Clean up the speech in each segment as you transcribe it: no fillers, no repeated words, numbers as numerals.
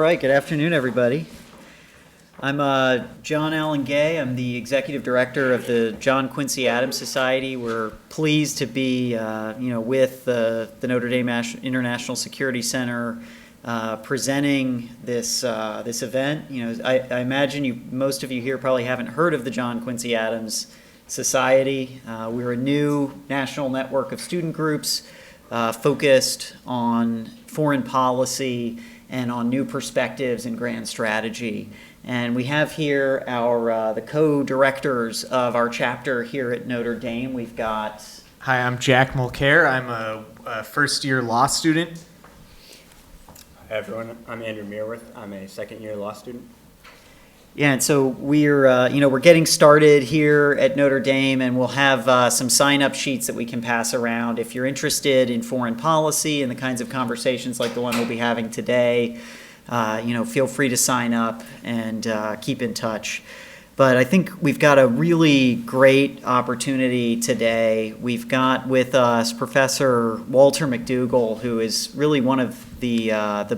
right, good afternoon, everybody. I'm John Allen Gay. I'm the executive director of the John Quincy Adams Society. We're pleased to be, with the Notre Dame International Security Center presenting this event. I imagine most of you here probably haven't heard of the John Quincy Adams Society. We're a new national network of student groups focused on foreign policy and on new perspectives and grand strategy. And we have here the co-directors of our chapter here at Notre Dame. We've got... Hi, I'm Jack Mulcair. I'm a first-year law student. Hi, everyone. I'm Andrew Meerworth. I'm a second-year law student. Yeah, and so we're getting started here at Notre Dame, and we'll have some sign-up sheets that we can pass around. If you're interested in foreign policy and the kinds of conversations like the one we'll be having today, feel free to sign up and keep in touch. But I think we've got a really great opportunity today. We've got with us Professor Walter McDougall, who is really one of the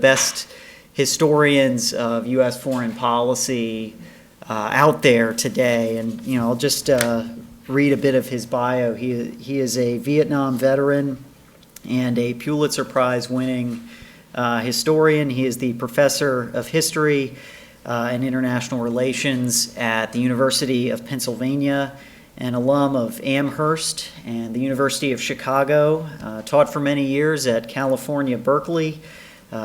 best historians of U.S. foreign policy out there today. And, I'll just read a bit of his bio. He is a Vietnam veteran and a Pulitzer Prize winning historian. He is the professor of history and international relations at the University of Pennsylvania, an alum of Amherst and the University of Chicago, taught for many years at California, Berkeley,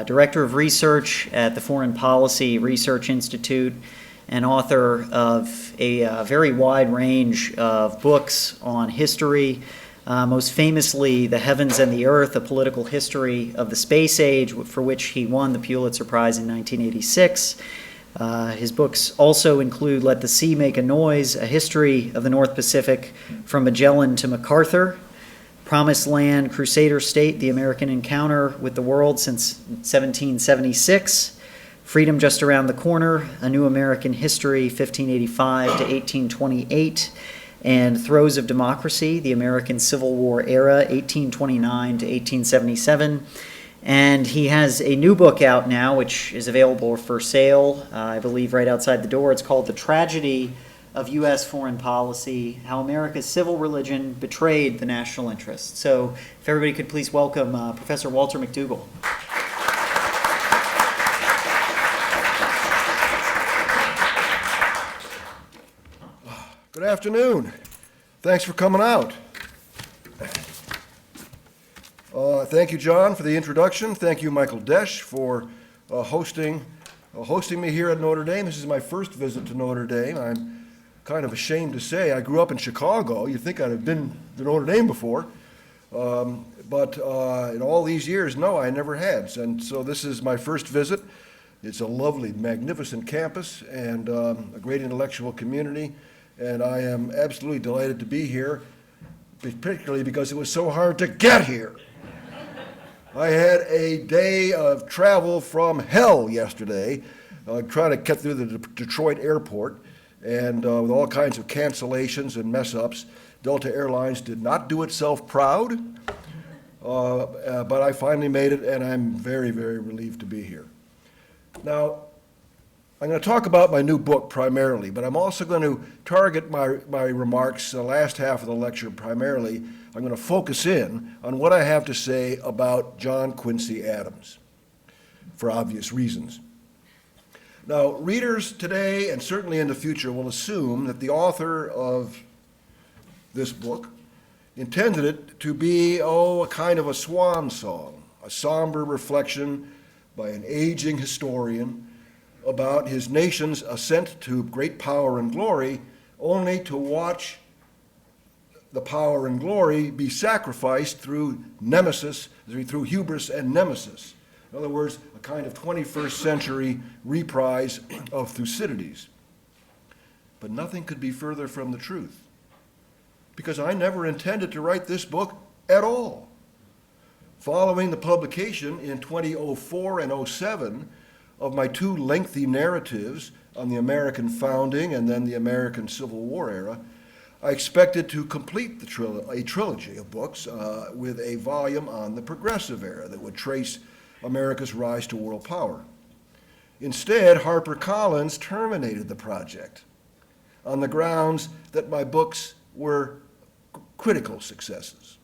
Director of Research at the Foreign Policy Research Institute, and author of a very wide range of books on history, most famously The Heavens and the Earth, A Political History of the Space Age, for which he won the Pulitzer Prize in 1986. His books also include Let the Sea Make a Noise, A History of the North Pacific from Magellan to MacArthur, Promised Land, Crusader State, The American Encounter with the World since 1776, Freedom Just Around the Corner, A New American History, 1585 to 1828, and Throes of Democracy, The American Civil War Era, 1829 to 1877. And he has a new book out now, which is available for sale, I believe, right outside the door. It's called The Tragedy of U.S. Foreign Policy, How America's Civil Religion Betrayed the National Interest. So if everybody could please welcome Professor Walter McDougall. Good afternoon. Thanks for coming out. Thank you, John, for the introduction. Thank you, Michael Desch, for hosting me here at Notre Dame. This is my first visit to Notre Dame. I'm kind of ashamed to say I grew up in Chicago. You'd think I'd have been to Notre Dame before. But in all these years, no, I never had. And so this is my first visit. It's a lovely, magnificent campus and a great intellectual community. And I am absolutely delighted to be here, particularly because it was so hard to get here. I had a day of travel from hell yesterday, trying to get through the Detroit airport, and with all kinds of cancellations and mess-ups. Delta Airlines did not do itself proud, but I finally made it, and I'm very, very relieved to be here. Now, I'm going to talk about my new book primarily, but I'm also going to target my remarks, the last half of the lecture primarily. I'm going to focus in on what I have to say about John Quincy Adams, for obvious reasons. Now, readers today and certainly in the future will assume that the author of this book intended it to be, a kind of a swan song, a somber reflection by an aging historian about his nation's ascent to great power and glory, only to watch the power and glory be sacrificed through nemesis, through hubris and nemesis. In other words, a kind of 21st century reprise of Thucydides. But nothing could be further from the truth, because I never intended to write this book at all. Following the publication in 2004 and 07 of my two lengthy narratives on the American founding and then the American Civil War era, I expected to complete a trilogy of books with a volume on the Progressive era that would trace America's rise to world power. Instead, HarperCollins terminated the project on the grounds that my books were critical successes,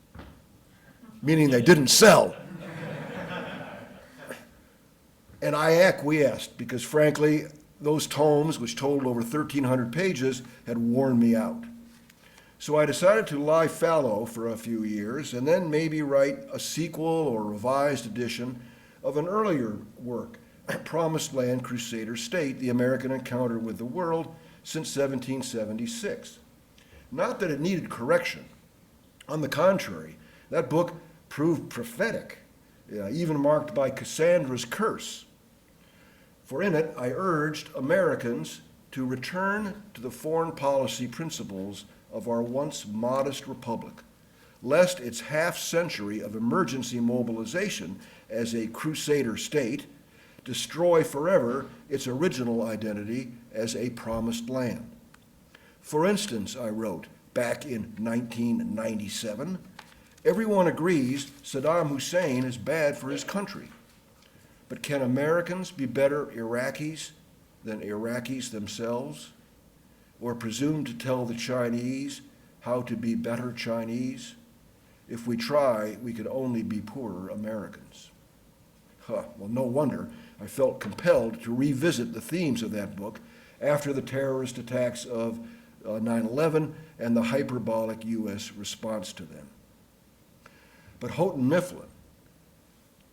meaning they didn't sell. And I acquiesced because, frankly, those tomes, which totaled over 1,300 pages, had worn me out. So I decided to lie fallow for a few years and then maybe write a sequel or revised edition of an earlier work, Promised Land Crusader State, The American Encounter with the World, since 1776. Not that it needed correction. On the contrary, that book proved prophetic, even marked by Cassandra's curse. For in it, I urged Americans to return to the foreign policy principles of our once modest republic, lest its half-century of emergency mobilization as a crusader state destroy forever its original identity as a promised land. For instance, I wrote back in 1997, everyone agrees Saddam Hussein is bad for his country. But can Americans be better Iraqis than Iraqis themselves? Or presume to tell the Chinese how to be better Chinese? If we try, we could only be poorer Americans. Well, no wonder I felt compelled to revisit the themes of that book after the terrorist attacks of 9/11 and the hyperbolic U.S. response to them. But Houghton Mifflin,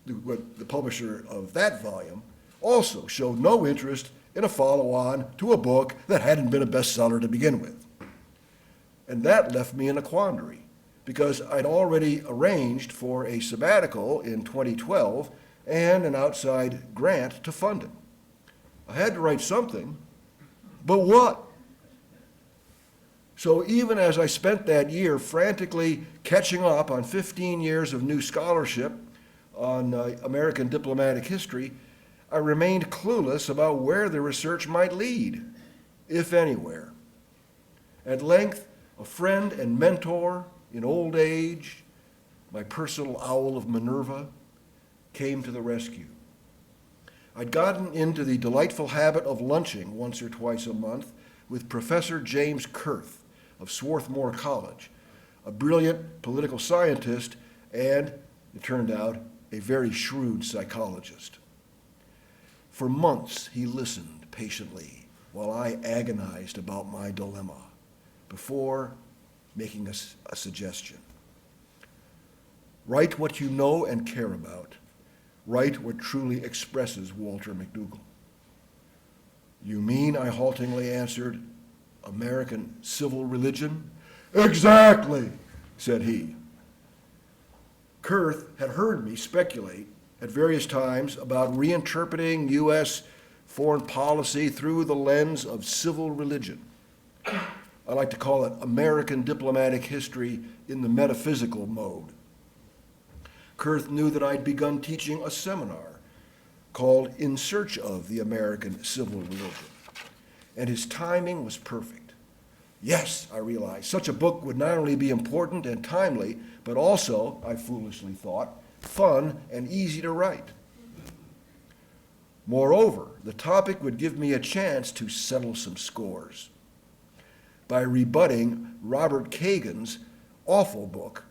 the publisher of that volume, also showed no interest in a follow-on to a book that hadn't been a bestseller to begin with. And that left me in a quandary, because I'd already arranged for a sabbatical in 2012 and an outside grant to fund it. I had to write something, but what? So even as I spent that year frantically catching up on 15 years of new scholarship on American diplomatic history, I remained clueless about where the research might lead, if anywhere. At length, a friend and mentor in old age, my personal owl of Minerva, came to the rescue. I'd gotten into the delightful habit of lunching once or twice a month with Professor James Kurth of Swarthmore College, a brilliant political scientist and, it turned out, a very shrewd psychologist. For months, he listened patiently while I agonized about my dilemma before making a suggestion. Write what you know and care about. Write what truly expresses Walter McDougall. You mean, I haltingly answered, American civil religion? Exactly, said he. Kurth had heard me speculate at various times about reinterpreting U.S. foreign policy through the lens of civil religion. I like to call it American diplomatic history in the metaphysical mode. Kurth knew that I'd begun teaching a seminar called In Search of the American Civil Religion, and his timing was perfect. Yes, I realized, such a book would not only be important and timely, but also, I foolishly thought, fun and easy to write. Moreover, the topic would give me a chance to settle some scores by rebutting Robert Kagan's awful book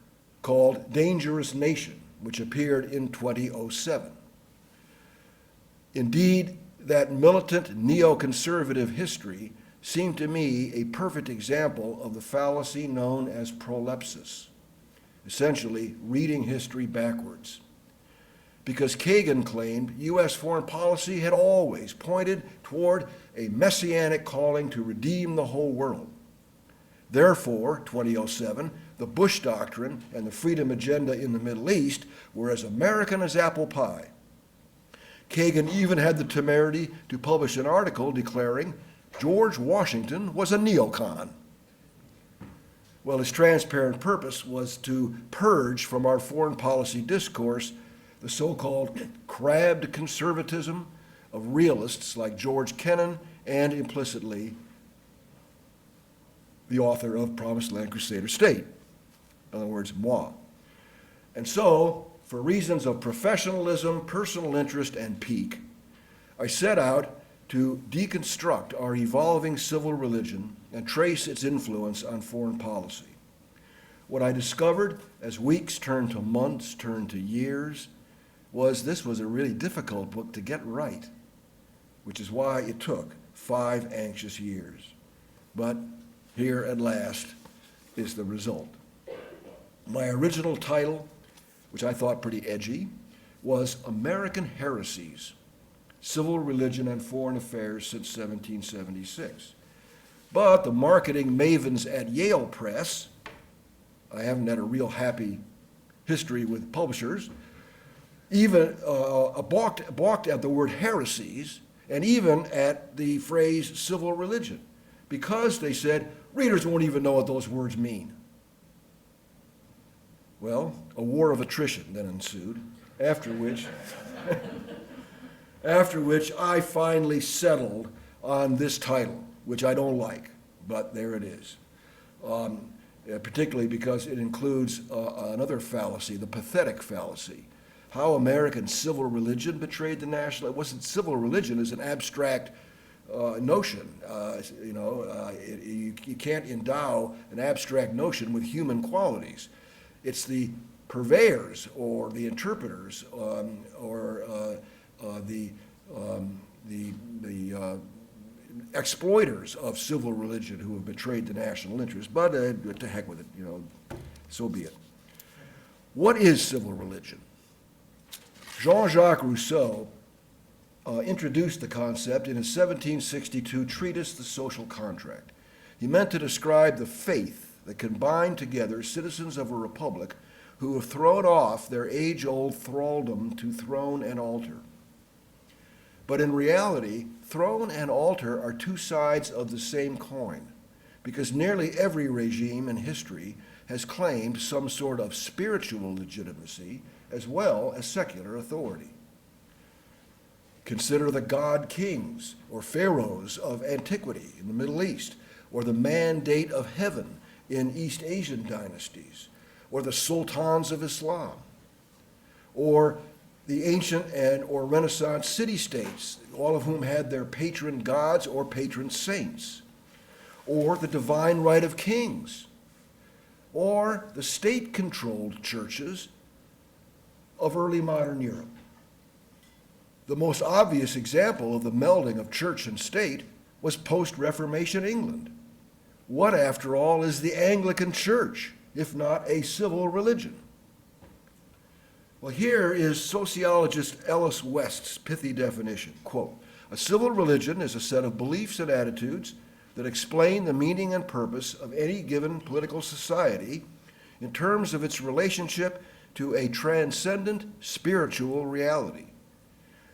called Dangerous Nation, which appeared in 2007. Indeed, that militant neoconservative history seemed to me a perfect example of the fallacy known as prolepsis, essentially reading history backwards. Because Kagan claimed U.S. foreign policy had always pointed toward a messianic calling to redeem the whole world. Therefore, 2007, the Bush Doctrine and the Freedom Agenda in the Middle East were as American as apple pie. Kagan even had the temerity to publish an article declaring George Washington was a neocon. Well, his transparent purpose was to purge from our foreign policy discourse the so-called crabbed conservatism of realists like George Kennan and, implicitly, the author of Promised Land Crusader State. In other words, moi. And so, for reasons of professionalism, personal interest, and pique, I set out to deconstruct our evolving civil religion and trace its influence on foreign policy. What I discovered as weeks turned to months, turned to years, was this was a really difficult book to get right, which is why it took 5 anxious years. But here at last is the result. My original title, which I thought pretty edgy, was American Heresies, Civil Religion and Foreign Affairs since 1776. But the marketing mavens at Yale Press, I haven't had a real happy history with publishers, even balked at the word heresies and even at the phrase civil religion, because they said readers won't even know what those words mean. Well, a war of attrition then ensued, after which I finally settled on this title, which I don't like, but there it is. Particularly because it includes another fallacy, the pathetic fallacy. How American civil religion betrayed the national. It wasn't civil religion is an abstract notion. You can't endow an abstract notion with human qualities. It's the purveyors or the interpreters or the exploiters of civil religion who have betrayed the national interest. But to heck with it, so be it. What is civil religion? Jean-Jacques Rousseau introduced the concept in his 1762 treatise, The Social Contract. He meant to describe the faith that can bind together citizens of a republic who have thrown off their age-old thraldom to throne and altar. But in reality, throne and altar are two sides of the same coin, because nearly every regime in history has claimed some sort of spiritual legitimacy as well as secular authority. Consider the god kings or pharaohs of antiquity in the Middle East, or the mandate of heaven in East Asian dynasties, or the sultans of Islam, or the ancient or Renaissance city-states, all of whom had their patron gods or patron saints, or the divine right of kings, or the state-controlled churches of early modern Europe. The most obvious example of the melding of church and state was post-Reformation England. What, after all, is the Anglican Church, if not a civil religion? Well, here is sociologist Ellis West's pithy definition. Quote, "A civil religion is a set of beliefs and attitudes that explain the meaning and purpose of any given political society in terms of its relationship to a transcendent spiritual reality,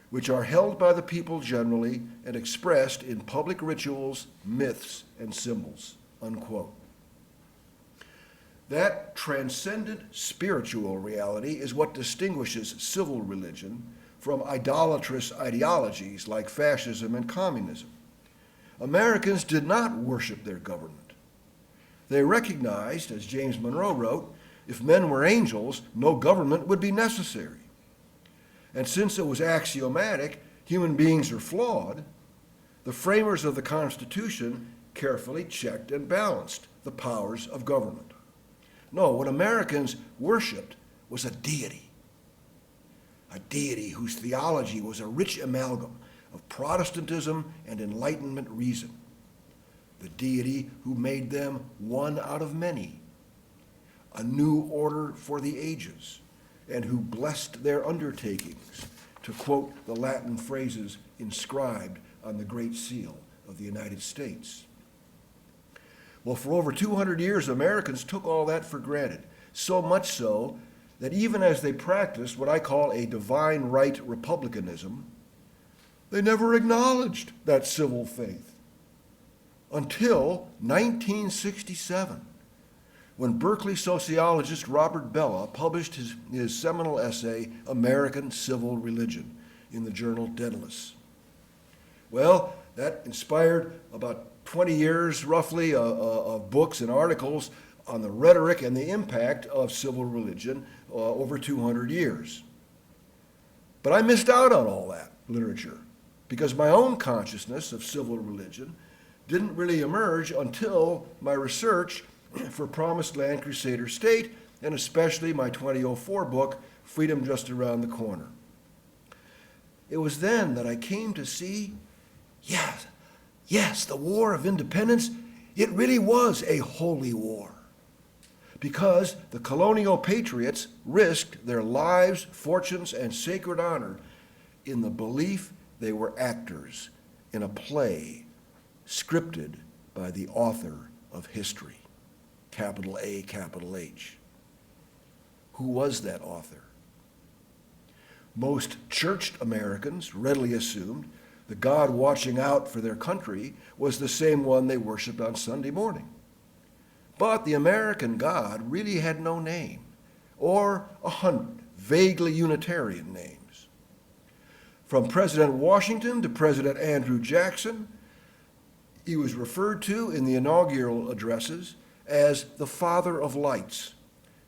which are held by the people generally and expressed in public rituals, myths, and symbols," unquote. That transcendent spiritual reality is what distinguishes civil religion from idolatrous ideologies like fascism and communism. Americans did not worship their government. They recognized, as James Monroe wrote, if men were angels, no government would be necessary. And since it was axiomatic, human beings are flawed, the framers of the Constitution carefully checked and balanced the powers of government. No, what Americans worshiped was a deity whose theology was a rich amalgam of Protestantism and Enlightenment reason, the deity who made them one out of many, a new order for the ages, and who blessed their undertakings, to quote the Latin phrases inscribed on the Great Seal of the United States. Well, for over 200 years, Americans took all that for granted, so much so that even as they practiced what I call a divine right republicanism, they never acknowledged that civil faith until 1967, when Berkeley sociologist Robert Bellah published his seminal essay, American Civil Religion, in the journal Daedalus. Well, that inspired about 20 years, roughly, of books and articles on the rhetoric and the impact of civil religion over 200 years. But I missed out on all that literature. because my own consciousness of civil religion didn't really emerge until my research for Promised Land Crusader State, and especially my 2004 book, Freedom Just Around the Corner. It was then that I came to see, yes, the War of Independence, it really was a holy war, because the colonial patriots risked their lives, fortunes, and sacred honor in the belief they were actors in a play scripted by the author of history, capital A, capital H. Who was that author? Most churched Americans readily assumed the God watching out for their country was the same one they worshiped on Sunday morning. But the American God really had no name, or 100 vaguely Unitarian names. From President Washington to President Andrew Jackson, he was referred to in the inaugural addresses as the Father of Lights,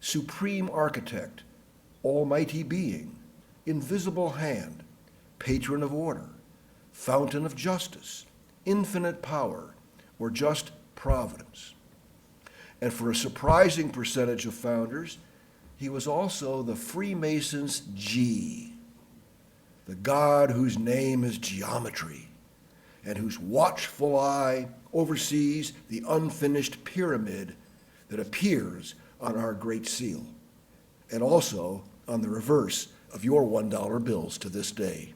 Supreme Architect, Almighty Being, Invisible Hand, Patron of Order, Fountain of Justice, Infinite Power, or just Providence. And for a surprising percentage of founders, he was also the Freemasons' G, the God whose name is geometry and whose watchful eye oversees the unfinished pyramid that appears on our Great Seal, and also on the reverse of your $1 bills to this day.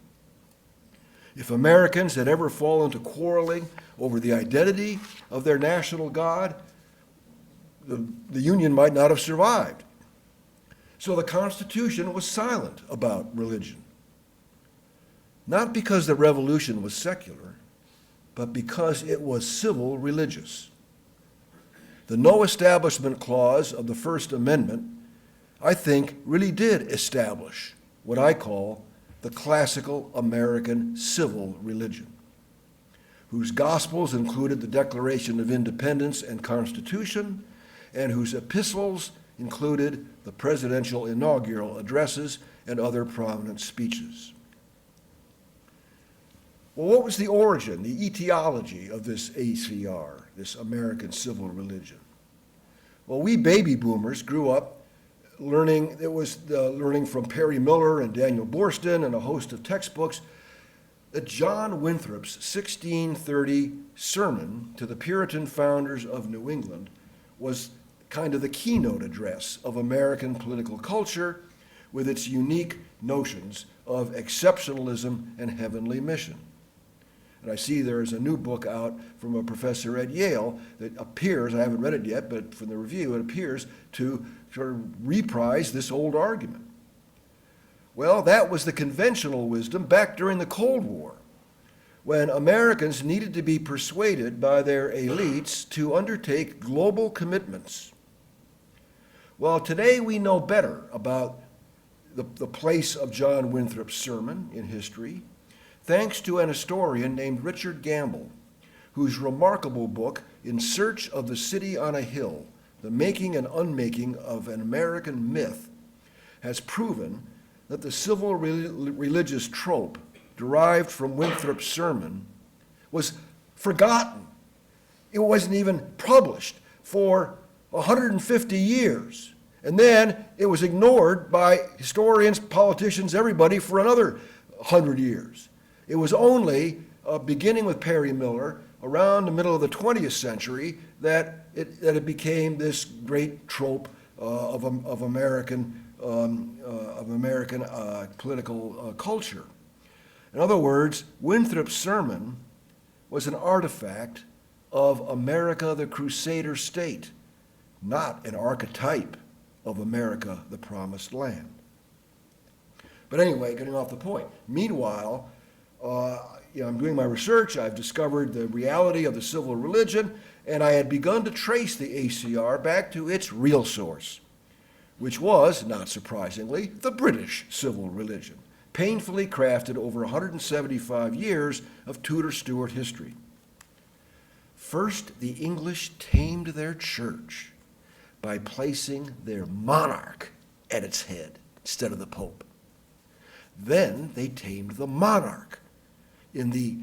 If Americans had ever fallen to quarreling over the identity of their national God, the Union might not have survived. So the Constitution was silent about religion. Not because the Revolution was secular, but because it was civil religious. The No Establishment Clause of the First Amendment, I think, really did establish what I call the classical American civil religion, whose gospels included the Declaration of Independence and Constitution, and whose epistles included the presidential inaugural addresses and other prominent speeches. Well, what was the origin, the etiology of this ACR, this American civil religion? Well, we baby boomers grew up learning from Perry Miller and Daniel Boorstin and a host of textbooks that John Winthrop's 1630 sermon to the Puritan founders of New England was kind of the keynote address of American political culture, with its unique notions of exceptionalism and heavenly mission. And I see there is a new book out from a professor at Yale that appears, I haven't read it yet, but from the review, it appears to sort of reprise this old argument. Well, that was the conventional wisdom back during the Cold War, when Americans needed to be persuaded by their elites to undertake global commitments. Well, today we know better about the place of John Winthrop's sermon in history, thanks to an historian named Richard Gamble, whose remarkable book, In Search of the City on a Hill, The Making and Unmaking of an American Myth, has proven that the civil religious trope derived from Winthrop's sermon was forgotten. It wasn't even published for 150 years. And then it was ignored by historians, politicians, everybody for another 100 years. It was only beginning with Perry Miller around the middle of the 20th century that it became this great trope of American political culture. In other words, Winthrop's sermon was an artifact of America the Crusader state, not an archetype of America the Promised Land. But anyway, getting off the point. Meanwhile, I'm doing my research. I've discovered the reality of the civil religion, and I had begun to trace the ACR back to its real source, which was, not surprisingly, the British civil religion, painfully crafted over 175 years of Tudor-Stuart history. First, the English tamed their church by placing their monarch at its head instead of the Pope. Then they tamed the monarch in the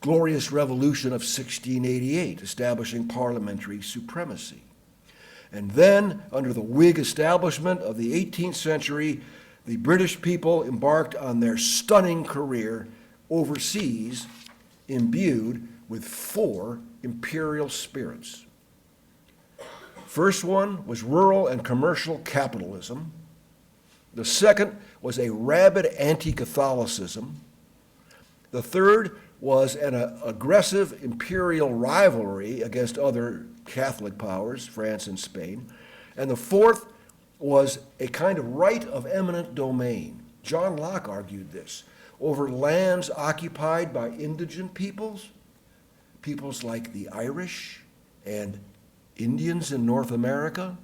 Glorious Revolution of 1688, establishing parliamentary supremacy. And then, under the Whig establishment of the 18th century, the British people embarked on their stunning career overseas, imbued with 4 imperial spirits. First one was rural and commercial capitalism. The second was a rabid anti-Catholicism. The third was an aggressive imperial rivalry against other Catholic powers, France and Spain. And the fourth was a kind of right of eminent domain. John Locke argued this over lands occupied by indigent peoples, peoples like the Irish and Indians in North America.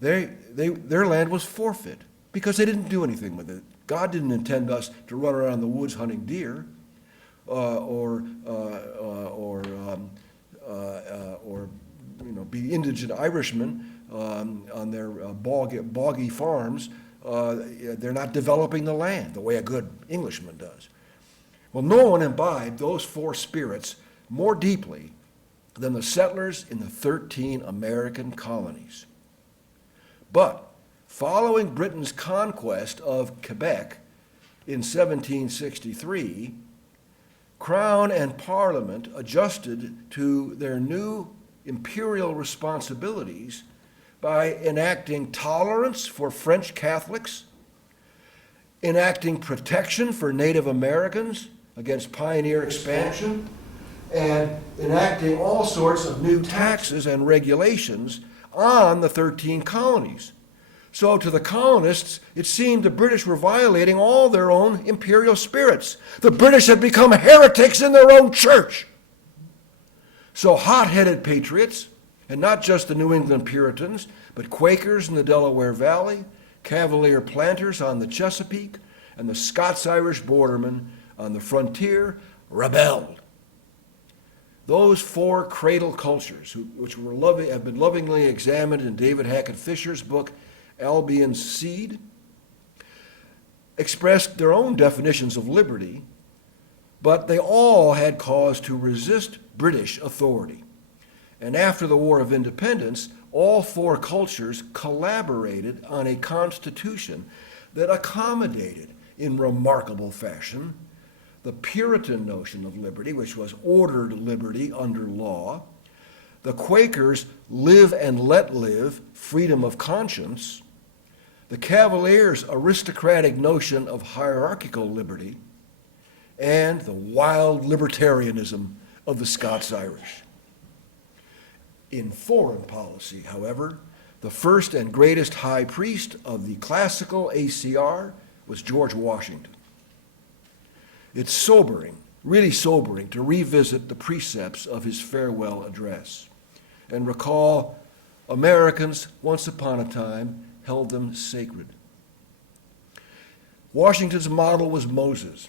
Their land was forfeit because they didn't do anything with it. God didn't intend us to run around in the woods hunting deer or be indigent Irishmen on their boggy farms. They're not developing the land the way a good Englishman does. Well, no one imbibed those 4 spirits more deeply than the settlers in the 13 American colonies. But following Britain's conquest of Quebec in 1763, Crown and Parliament adjusted to their new imperial responsibilities by enacting tolerance for French Catholics, enacting protection for Native Americans against pioneer expansion, and enacting all sorts of new taxes and regulations on the 13 colonies. So to the colonists, it seemed the British were violating all their own imperial spirits. The British had become heretics in their own church. So hot-headed patriots, and not just the New England Puritans, but Quakers in the Delaware Valley, Cavalier planters on the Chesapeake, and the Scots-Irish bordermen on the frontier rebelled. Those 4 cradle cultures, which have been lovingly examined in David Hackett Fisher's book, Albion's Seed, expressed their own definitions of liberty, but they all had cause to resist British authority. And after the War of Independence, all 4 cultures collaborated on a constitution that accommodated, in remarkable fashion, the Puritan notion of liberty, which was ordered liberty under law, the Quakers' live and let live freedom of conscience, the Cavaliers' aristocratic notion of hierarchical liberty, and the wild libertarianism of the Scots-Irish. In foreign policy, however, the first and greatest high priest of the classical ACR was George Washington. It's sobering, really sobering, to revisit the precepts of his farewell address and recall Americans, once upon a time, held them sacred. Washington's model was Moses,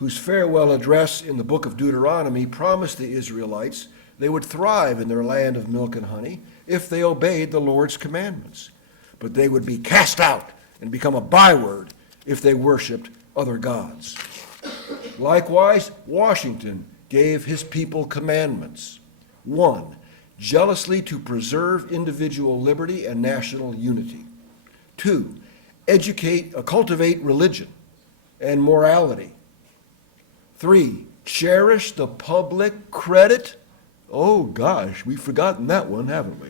whose farewell address in the book of Deuteronomy promised the Israelites they would thrive in their land of milk and honey if they obeyed the Lord's commandments, but they would be cast out and become a byword if they worshiped other gods. Likewise, Washington gave his people commandments. 1, jealously to preserve individual liberty and national unity. 2, cultivate religion and morality. 3, cherish the public credit. Oh gosh, we've forgotten that one, haven't we?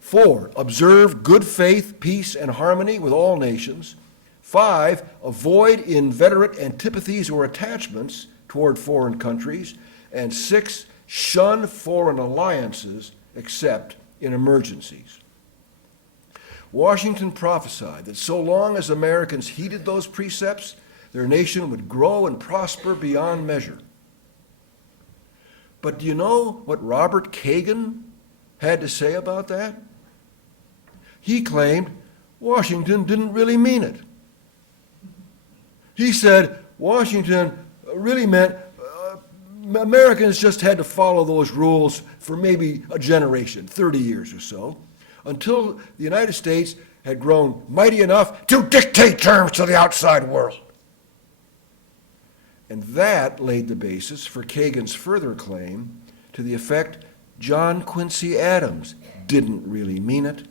4, observe good faith, peace, and harmony with all nations. 5, avoid inveterate antipathies or attachments toward foreign countries. And 6, shun foreign alliances except in emergencies. Washington prophesied that so long as Americans heeded those precepts, their nation would grow and prosper beyond measure. But do you know what Robert Kagan had to say about that? He claimed Washington didn't really mean it. He said Washington really meant Americans just had to follow those rules for maybe a generation, 30 years or so, until the United States had grown mighty enough to dictate terms to the outside world. And that laid the basis for Kagan's further claim to the effect John Quincy Adams didn't really mean it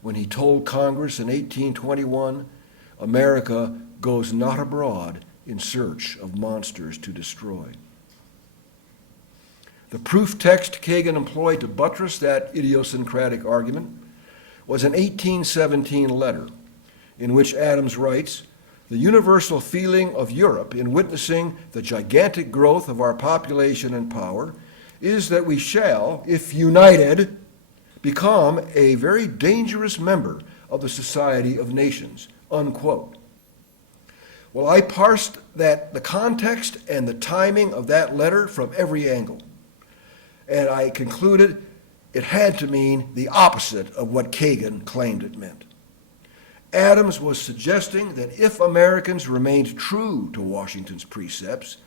when he told Congress in 1821, America goes not abroad in search of monsters to destroy. The proof text Kagan employed to buttress that idiosyncratic argument was an 1817 letter in which Adams writes, "The universal feeling of Europe in witnessing the gigantic growth of our population and power is that we shall, if united, become a very dangerous member of the Society of Nations," unquote. Well, I parsed the context and the timing of that letter from every angle, and I concluded it had to mean the opposite of what Kagan claimed it meant. Adams was suggesting that if Americans remained true to Washington's precepts,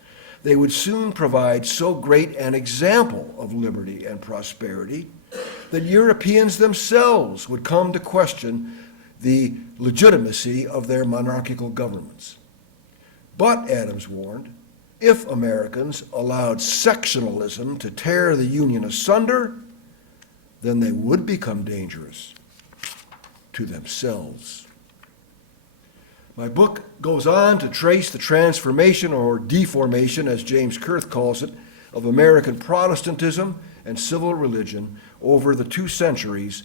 they would soon provide so great an example of liberty and prosperity that Europeans themselves would come to question the legitimacy of their monarchical governments. But, Adams warned, if Americans allowed sectionalism to tear the Union asunder, then they would become dangerous to themselves. My book goes on to trace the transformation, or deformation, as James Kurth calls it, of American Protestantism and civil religion over the 2 centuries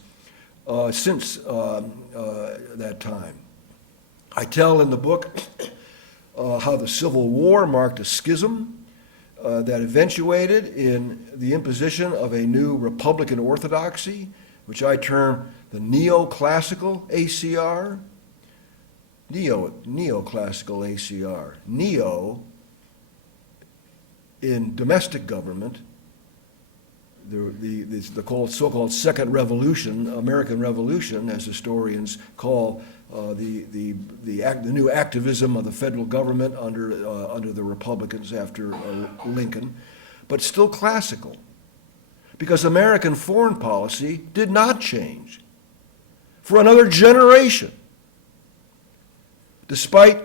since that time. I tell in the book how the Civil War marked a schism that eventuated in the imposition of a new Republican orthodoxy, which I term the neoclassical ACR. Neoclassical ACR. Neo, in domestic government, the so-called Second Revolution, American Revolution, as historians call the new activism of the federal government under the Republicans after Lincoln, but still classical, because American foreign policy did not change for another generation, despite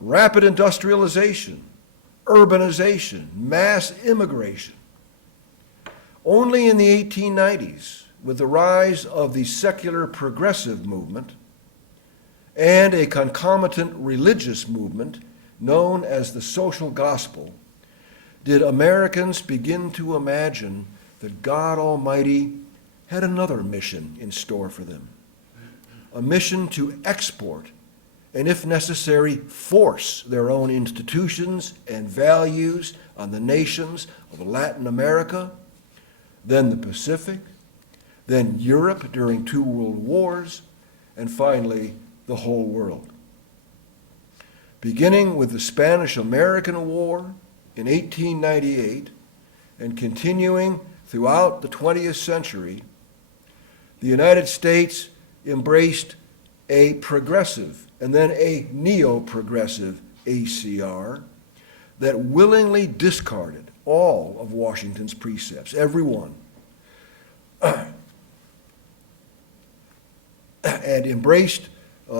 rapid industrialization, urbanization, mass immigration. Only in the 1890s, with the rise of the secular progressive movement and a concomitant religious movement known as the social gospel, did Americans begin to imagine that God Almighty had another mission in store for them, a mission to export and, if necessary, force their own institutions and values on the nations of Latin America, then the Pacific, then Europe during 2 world wars, and finally the whole world. Beginning with the Spanish-American War in 1898 and continuing throughout the 20th century, the United States embraced a progressive and then a neo-progressive ACR that willingly discarded all of Washington's precepts, every one, and embraced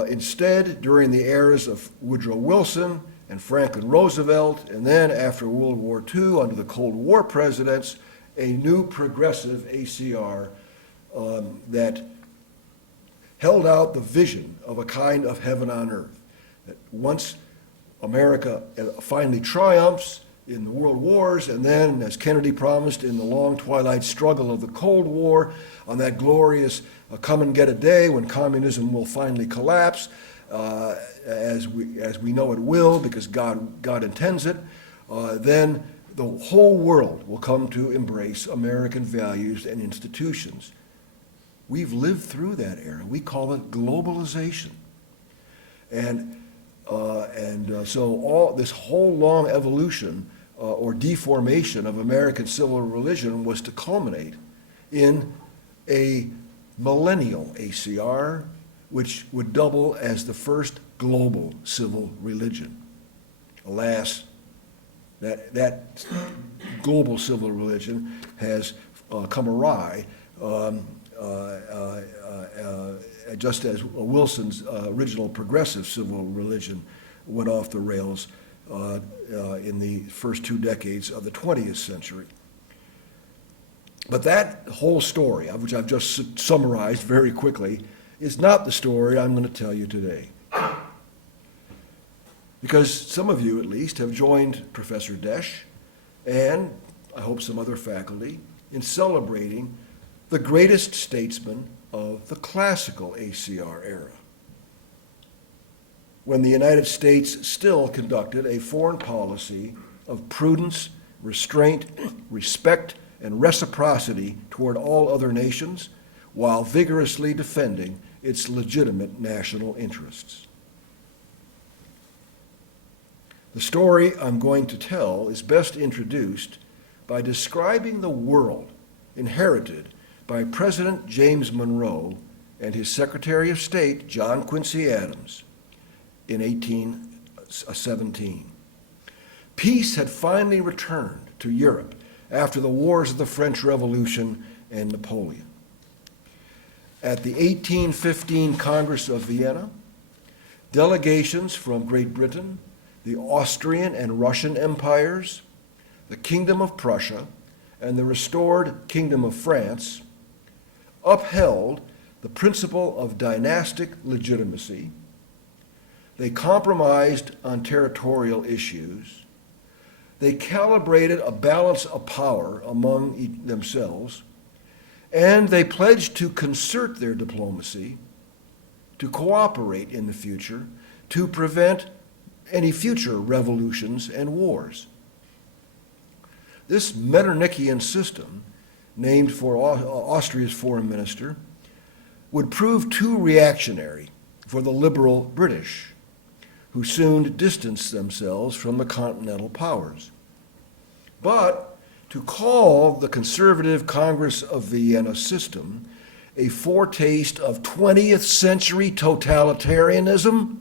instead, during the eras of Woodrow Wilson and Franklin Roosevelt, and then after World War II under the Cold War presidents, a new progressive ACR that held out the vision of a kind of heaven on earth. That once America finally triumphs in the world wars, and then, as Kennedy promised, in the long twilight struggle of the Cold War, on that glorious come and get a day when communism will finally collapse, as we know it will, because God intends it, then the whole world will come to embrace American values and institutions. We've lived through that era. We call it globalization. And so this whole long evolution or deformation of American civil religion was to culminate in a millennial ACR, which would double as the first global civil religion. Alas, that global civil religion has come awry, just as Wilson's original progressive civil religion went off the rails in the first 2 decades of the 20th century. But that whole story, which I've just summarized very quickly, is not the story I'm going to tell you today. Because some of you, at least, have joined Professor Desch, and I hope some other faculty, in celebrating the greatest statesman of the classical ACR era, when the United States still conducted a foreign policy of prudence, restraint, respect, and reciprocity toward all other nations, while vigorously defending its legitimate national interests. The story I'm going to tell is best introduced by describing the world inherited by President James Monroe and his Secretary of State, John Quincy Adams, in 1817. Peace had finally returned to Europe after the wars of the French Revolution and Napoleon. At the 1815 Congress of Vienna, delegations from Great Britain, the Austrian and Russian empires, the Kingdom of Prussia, and the restored Kingdom of France upheld the principle of dynastic legitimacy. They compromised on territorial issues. They calibrated a balance of power among themselves, and they pledged to concert their diplomacy, to cooperate in the future, to prevent any future revolutions and wars. This Metternichian system, named for Austria's foreign minister, would prove too reactionary for the liberal British, who soon distanced themselves from the continental powers. But to call the conservative Congress of Vienna system a foretaste of 20th century totalitarianism,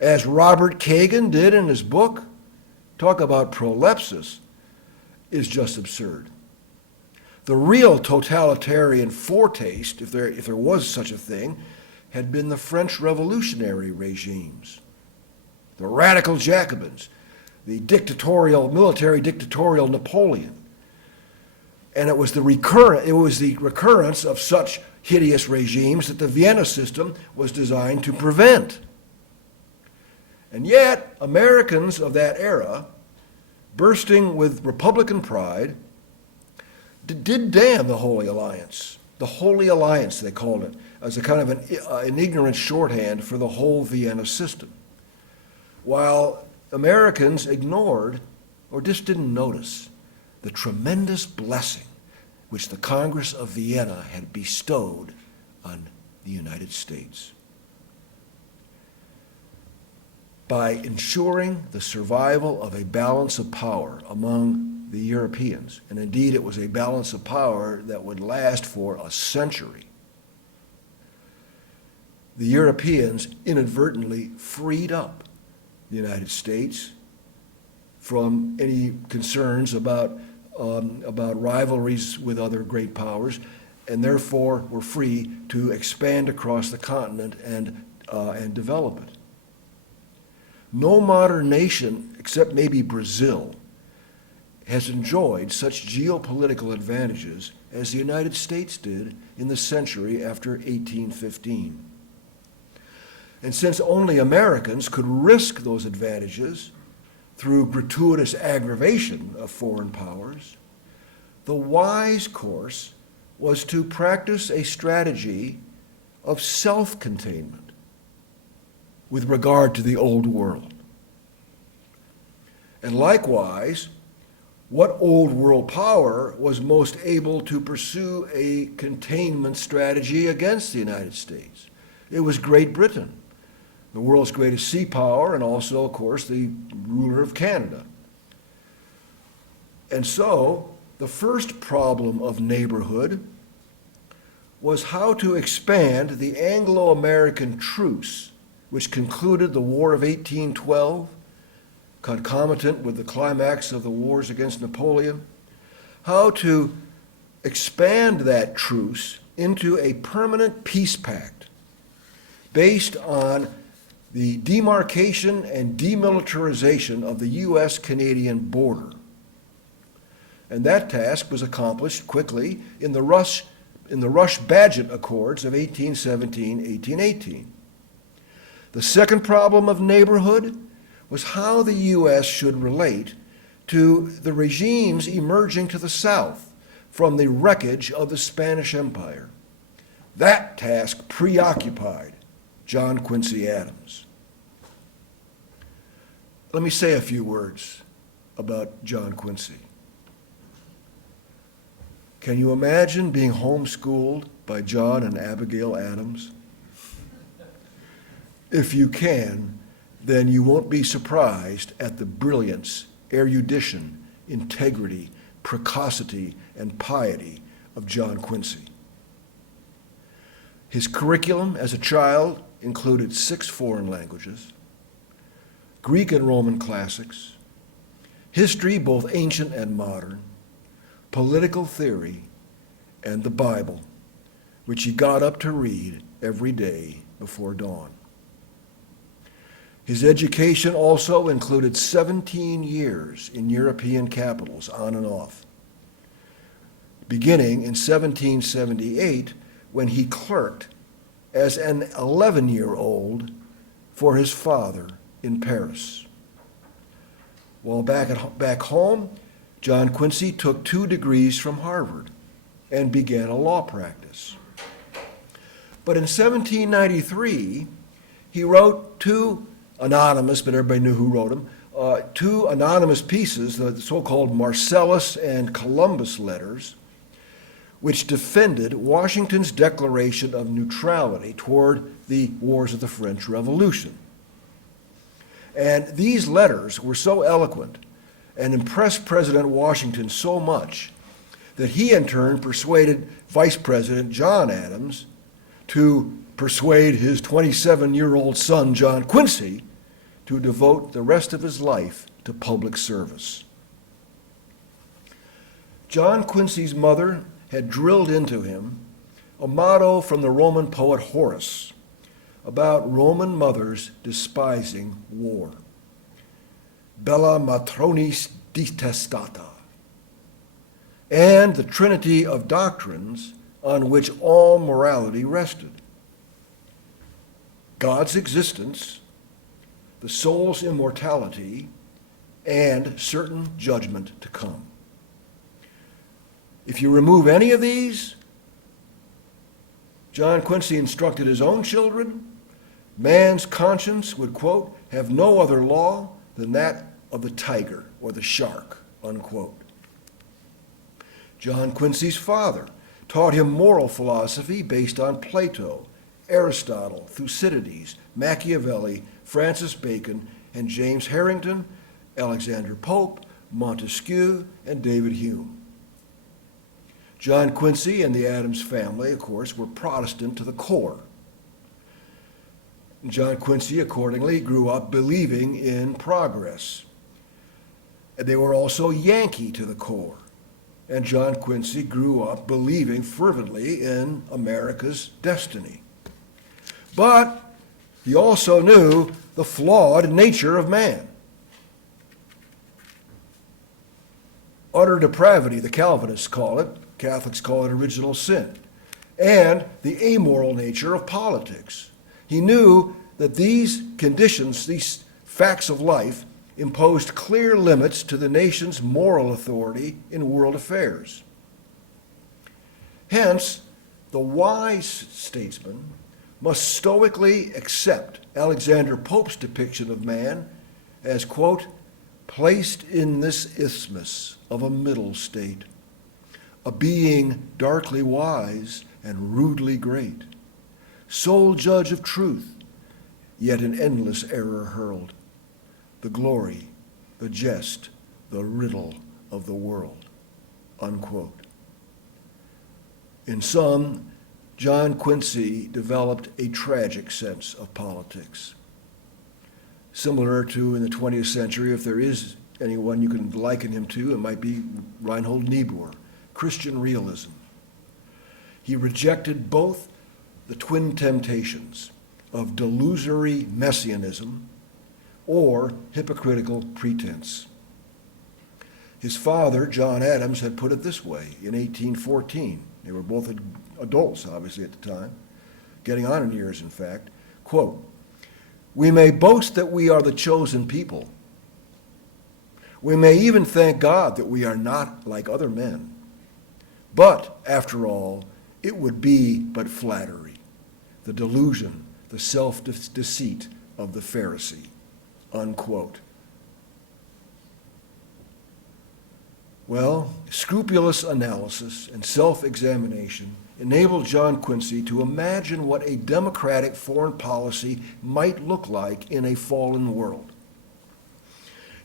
as Robert Kagan did in his book, talk about prolepsis, is just absurd. The real totalitarian foretaste, if there was such a thing, had been the French revolutionary regimes, the radical Jacobins, the military dictatorial Napoleon. And it was the recurrence of such hideous regimes that the Vienna system was designed to prevent. And yet, Americans of that era, bursting with Republican pride, did damn the Holy Alliance. The Holy Alliance, they called it, as a kind of an ignorant shorthand for the whole Vienna system. While Americans ignored, or just didn't notice, the tremendous blessing which the Congress of Vienna had bestowed on the United States. By ensuring the survival of a balance of power among the Europeans, and indeed it was a balance of power that would last for a century, the Europeans inadvertently freed up the United States from any concerns about rivalries with other great powers, and therefore were free to expand across the continent and develop it. No modern nation, except maybe Brazil, has enjoyed such geopolitical advantages as the United States did in the century after 1815. And since only Americans could risk those advantages through gratuitous aggravation of foreign powers, the wise course was to practice a strategy of self-containment with regard to the old world. And likewise, what old world power was most able to pursue a containment strategy against the United States? It was Great Britain, the world's greatest sea power, and also, of course, the ruler of Canada. And so, the first problem of neighborhood was how to expand the Anglo-American truce, which concluded the War of 1812, concomitant with the climax of the wars against Napoleon, how to expand that truce into a permanent peace pact based on the demarcation and demilitarization of the U.S.-Canadian border. And that task was accomplished quickly in the Rush-Bagehot Accords of 1817-1818. The second problem of neighborhood was how the U.S. should relate to the regimes emerging to the south from the wreckage of the Spanish Empire. That task preoccupied John Quincy Adams. Let me say a few words about John Quincy. Can you imagine being homeschooled by John and Abigail Adams? If you can, then you won't be surprised at the brilliance, erudition, integrity, precocity, and piety of John Quincy. His curriculum as a child included 6 foreign languages, Greek and Roman classics, history both ancient and modern, political theory, and the Bible, which he got up to read every day before dawn. His education also included 17 years in European capitals on and off, beginning in 1778 when he clerked as an 11-year-old for his father in Paris. While back home, John Quincy took 2 degrees from Harvard and began a law practice. But in 1793, he wrote 2 anonymous, but everybody knew who wrote them, 2 anonymous pieces, the so-called Marcellus and Columbus letters, which defended Washington's declaration of neutrality toward the wars of the French Revolution. And these letters were so eloquent and impressed President Washington so much that he in turn persuaded Vice President John Adams to persuade his 27-year-old son, John Quincy, to devote the rest of his life to public service. John Quincy's mother had drilled into him a motto from the Roman poet Horace about Roman mothers despising war. Bella matronis detestata, and the trinity of doctrines on which all morality rested: God's existence, the soul's immortality, and certain judgment to come. If you remove any of these, John Quincy instructed his own children, man's conscience would, quote, have no other law than that of the tiger or the shark, unquote. John Quincy's father taught him moral philosophy based on Plato, Aristotle, Thucydides, Machiavelli, Francis Bacon, and James Harrington, Alexander Pope, Montesquieu, and David Hume. John Quincy and the Adams family, of course, were Protestant to the core. John Quincy, accordingly, grew up believing in progress. They were also Yankee to the core. And John Quincy grew up believing fervently in America's destiny. But he also knew the flawed nature of man. Utter depravity, the Calvinists call it. Catholics call it original sin. And the amoral nature of politics. He knew that these conditions, these facts of life, imposed clear limits to the nation's moral authority in world affairs. Hence, the wise statesman must stoically accept Alexander Pope's depiction of man as, quote, placed in this isthmus of a middle state, a being darkly wise and rudely great, sole judge of truth, yet in endless error hurled, the glory, the jest, the riddle of the world, unquote. In sum, John Quincy developed a tragic sense of politics. Similar to in the 20th century, if there is anyone you can liken him to, it might be Reinhold Niebuhr, Christian realism. He rejected both the twin temptations of delusory messianism or hypocritical pretense. His father, John Adams, had put it this way in 1814. They were both adults, obviously, at the time, getting on in years, in fact. Quote, "We may boast that we are the chosen people. We may even thank God that we are not like other men. But, after all, it would be but flattery, the delusion, the self-deceit of the Pharisee." Unquote. Well, scrupulous analysis and self-examination enabled John Quincy to imagine what a democratic foreign policy might look like in a fallen world.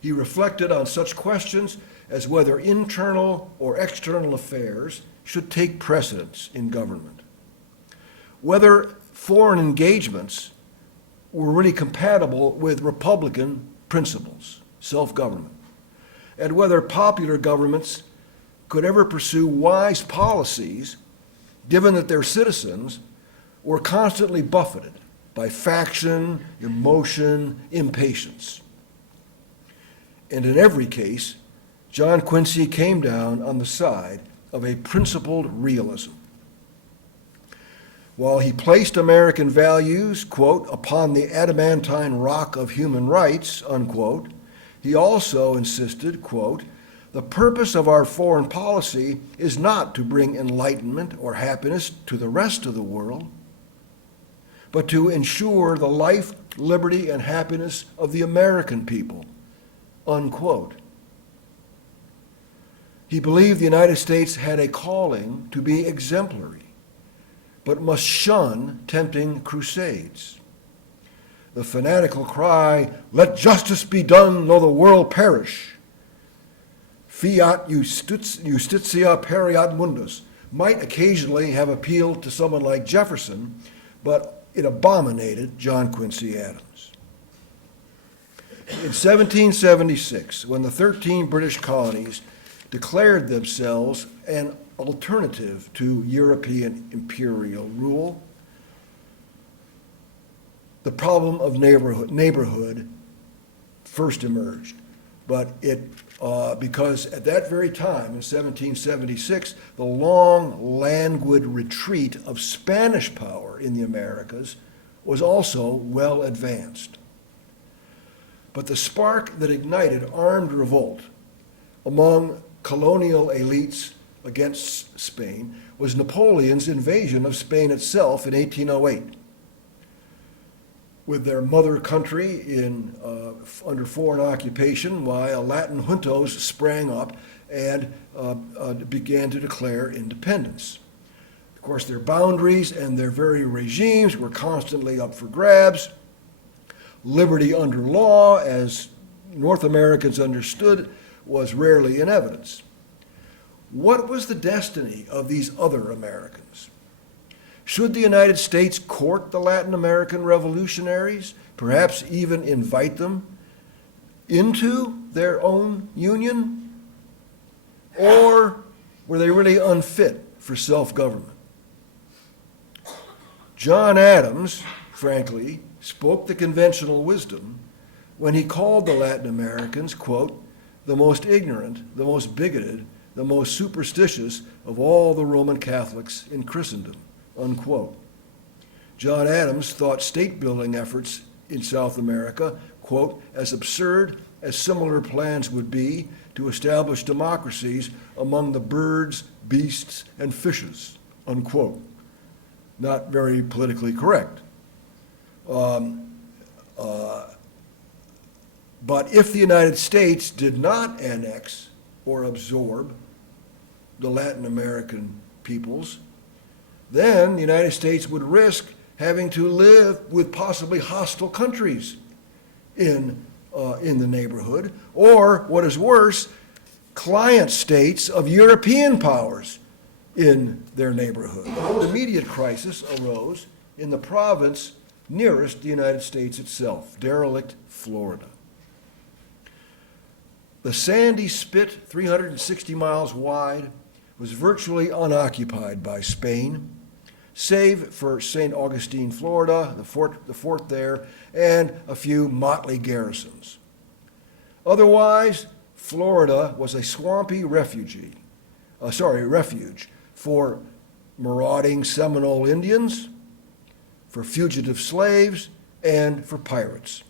He reflected on such questions as whether internal or external affairs should take precedence in government, whether foreign engagements were really compatible with Republican principles, self-government, and whether popular governments could ever pursue wise policies given that their citizens were constantly buffeted by faction, emotion, impatience. And in every case, John Quincy came down on the side of a principled realism. While he placed American values, quote, upon the adamantine rock of human rights, unquote, he also insisted, quote, the purpose of our foreign policy is not to bring enlightenment or happiness to the rest of the world, but to ensure the life, liberty, and happiness of the American people, unquote. He believed the United States had a calling to be exemplary, but must shun tempting crusades. The fanatical cry, "Let justice be done, though the world perish," fiat justitia pereat mundus, might occasionally have appealed to someone like Jefferson, but it abominated John Quincy Adams. In 1776, when the 13 British colonies declared themselves an alternative to European imperial rule, the problem of neighborhood first emerged. But because at that very time, in 1776, the long, languid retreat of Spanish power in the Americas was also well advanced. But the spark that ignited armed revolt among colonial elites against Spain was Napoleon's invasion of Spain itself in 1808. With their mother country under foreign occupation, while Latin juntos sprang up and began to declare independence. Of course, their boundaries and their very regimes were constantly up for grabs. Liberty under law, as North Americans understood, was rarely in evidence. What was the destiny of these other Americans? Should the United States court the Latin American revolutionaries, perhaps even invite them into their own union? Or were they really unfit for self-government? John Adams, frankly, spoke the conventional wisdom when he called the Latin Americans, quote, the most ignorant, the most bigoted, the most superstitious of all the Roman Catholics in Christendom, unquote. John Adams thought state-building efforts in South America, quote, as absurd as similar plans would be to establish democracies among the birds, beasts, and fishes, unquote. Not very politically correct. But if the United States did not annex or absorb the Latin American peoples, then the United States would risk having to live with possibly hostile countries in the neighborhood, or what is worse, client states of European powers in their neighborhood. The immediate crisis arose in the province nearest the United States itself, derelict Florida. The sandy spit, 360 miles wide, was virtually unoccupied by Spain. save for St. Augustine, Florida, the fort there, and a few motley garrisons. Otherwise, Florida was a swampy refuge for marauding Seminole Indians, for fugitive slaves, and for pirates.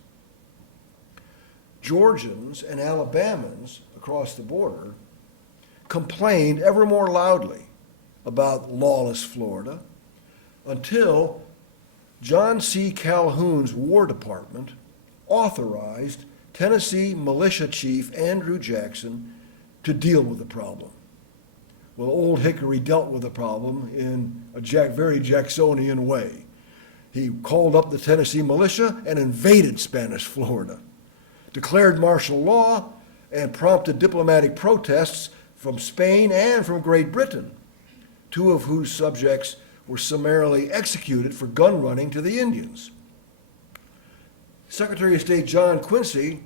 Georgians and Alabamans across the border complained ever more loudly about lawless Florida until John C. Calhoun's War Department authorized Tennessee militia chief Andrew Jackson to deal with the problem. Well, Old Hickory dealt with the problem in a very Jacksonian way. He called up the Tennessee militia and invaded Spanish Florida, declared martial law, and prompted diplomatic protests from Spain and from Great Britain, two of whose subjects were summarily executed for gun running to the Indians. Secretary of State John Quincy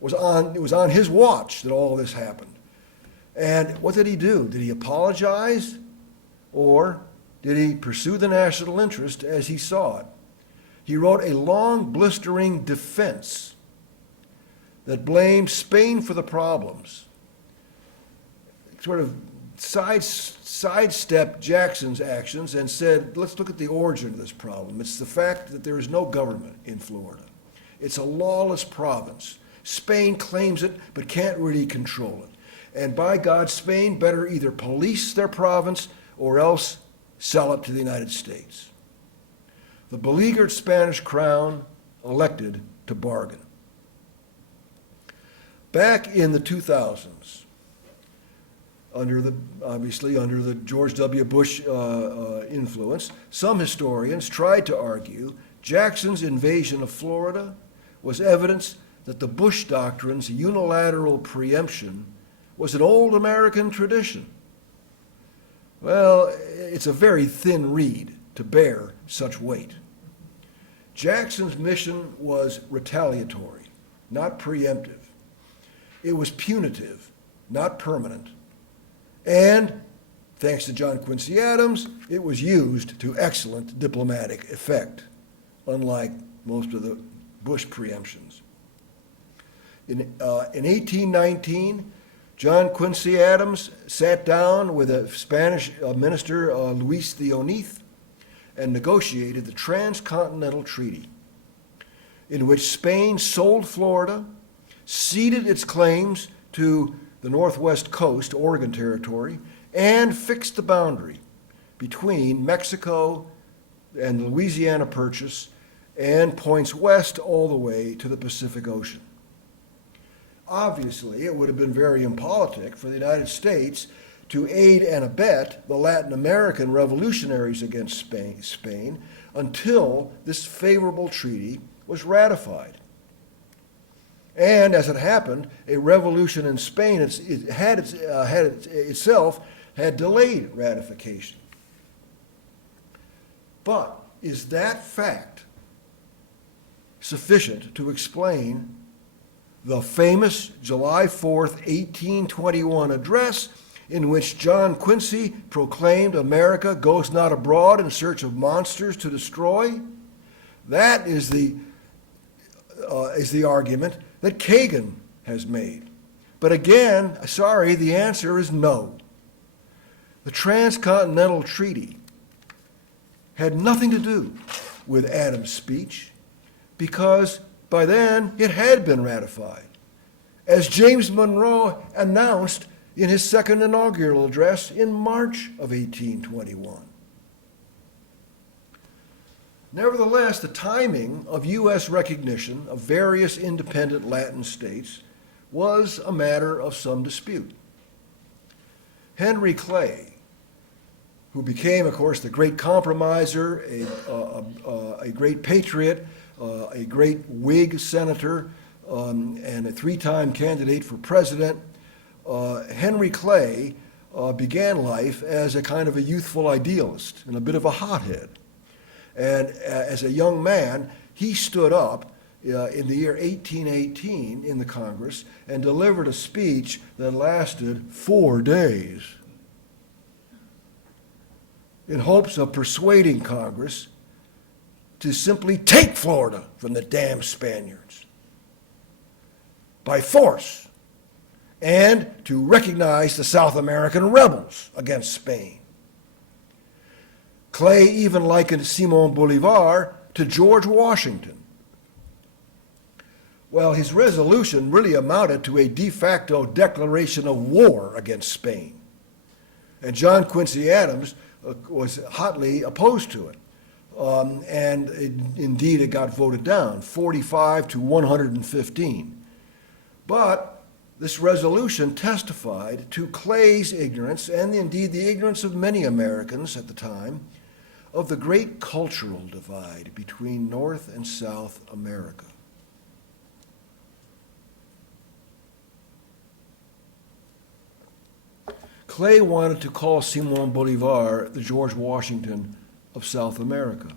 it was on his watch that all this happened. And what did he do? Did he apologize? Or did he pursue the national interest as he saw it? He wrote a long, blistering defense that blamed Spain for the problems, sort of sidestepped Jackson's actions and said, let's look at the origin of this problem. It's the fact that there is no government in Florida. It's a lawless province. Spain claims it, but can't really control it. And by God, Spain better either police their province or else sell it to the United States. The beleaguered Spanish crown elected to bargain. Back in the 2000s, obviously under the George W. Bush influence, some historians tried to argue Jackson's invasion of Florida was evidence that the Bush Doctrine's unilateral preemption was an old American tradition. Well, it's a very thin reed to bear such weight. Jackson's mission was retaliatory, not preemptive. It was punitive, not permanent. And, thanks to John Quincy Adams, it was used to excellent diplomatic effect, unlike most of the Bush preemptions. In 1819, John Quincy Adams sat down with a Spanish minister, Luis de Onith, and negotiated the Transcontinental Treaty, in which Spain sold Florida, ceded its claims to the Northwest Coast, Oregon Territory, and fixed the boundary between Mexico and the Louisiana Purchase and points west all the way to the Pacific Ocean. Obviously, it would have been very impolitic for the United States to aid and abet the Latin American revolutionaries against Spain until this favorable treaty was ratified. And as it happened, a revolution in Spain itself had delayed ratification. But is that fact sufficient to explain the famous July 4th, 1821 address in which John Quincy proclaimed America goes not abroad in search of monsters to destroy? That is the argument that Kagan has made. But again, sorry, the answer is no. The Transcontinental Treaty had nothing to do with Adams' speech because by then it had been ratified, as James Monroe announced in his second inaugural address in March of 1821. Nevertheless, the timing of U.S. recognition of various independent Latin states was a matter of some dispute. Henry Clay, who became, of course, the great compromiser, a great patriot, a great Whig senator, and a three-time candidate for president, Henry Clay began life as a kind of a youthful idealist and a bit of a hothead. And as a young man, he stood up in the year 1818 in the Congress and delivered a speech that lasted 4 days. in hopes of persuading Congress to simply take Florida from the damn Spaniards by force and to recognize the South American rebels against Spain. Clay even likened Simon Bolivar to George Washington. Well, his resolution really amounted to a de facto declaration of war against Spain. And John Quincy Adams was hotly opposed to it. Indeed, it got voted down, 45 to 115. But this resolution testified to Clay's ignorance, and indeed the ignorance of many Americans at the time, of the great cultural divide between North and South America. Clay wanted to call Simon Bolivar the George Washington of South America.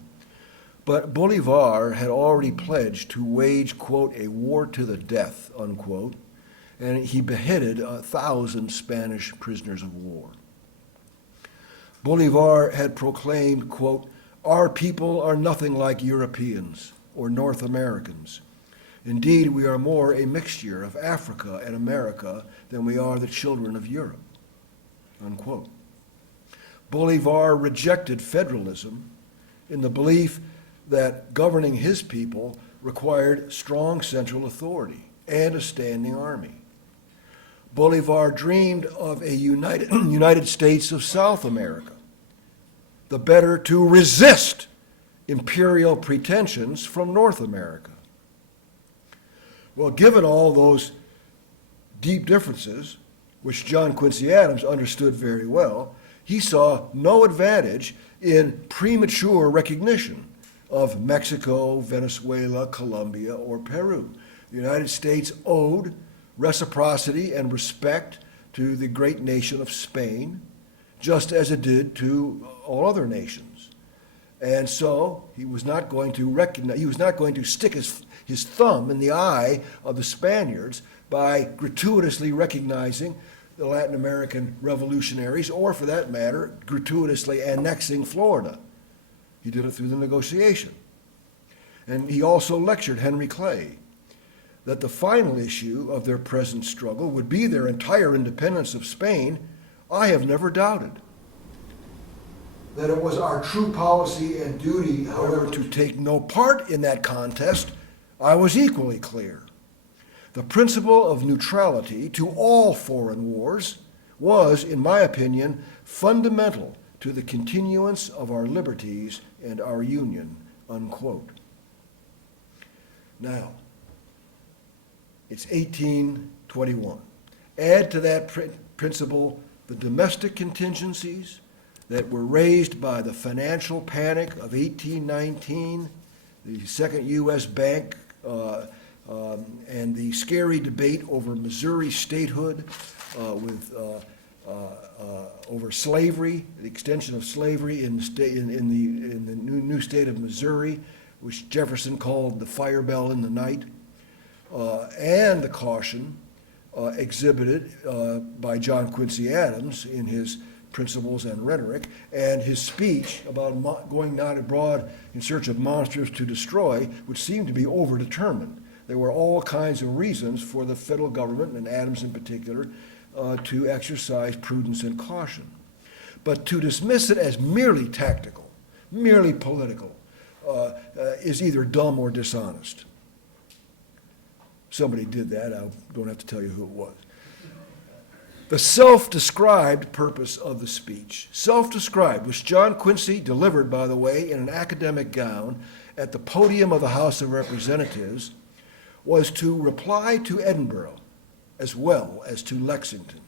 But Bolivar had already pledged to wage, quote, a war to the death, unquote, and he beheaded 1,000 Spanish prisoners of war. Bolivar had proclaimed, quote, our people are nothing like Europeans or North Americans. Indeed, we are more a mixture of Africa and America than we are the children of Europe, unquote. Bolivar rejected federalism in the belief that governing his people required strong central authority and a standing army. Bolivar dreamed of a United States of South America, the better to resist imperial pretensions from North America. Well, given all those deep differences, which John Quincy Adams understood very well, he saw no advantage in premature recognition of Mexico, Venezuela, Colombia, or Peru. The United States owed reciprocity and respect to the great nation of Spain, just as it did to all other nations. And so he was not going to stick his thumb in the eye of the Spaniards by gratuitously recognizing the Latin American revolutionaries, or for that matter, gratuitously annexing Florida. He did it through the negotiation. And he also lectured Henry Clay that the final issue of their present struggle would be their entire independence of Spain. I have never doubted that it was our true policy and duty, however, to take no part in that contest. I was equally clear. The principle of neutrality to all foreign wars was, in my opinion, fundamental to the continuance of our liberties and our union, unquote. Now, it's 1821. Add to that principle the domestic contingencies that were raised by the financial panic of 1819, the Second U.S. Bank, and the scary debate over Missouri statehood over slavery, the extension of slavery in the new state of Missouri, which Jefferson called the fire bell in the night, and the caution exhibited by John Quincy Adams in his Principles and Rhetoric, and his speech about going not abroad in search of monsters to destroy, which seemed to be overdetermined. There were all kinds of reasons for the federal government, and Adams in particular, to exercise prudence and caution. But to dismiss it as merely tactical, merely political, is either dumb or dishonest. Somebody did that. I don't have to tell you who it was. The self-described purpose of the speech, self-described, which John Quincy delivered, by the way, in an academic gown at the podium of the House of Representatives, was to reply to Edinburgh as well as to Lexington.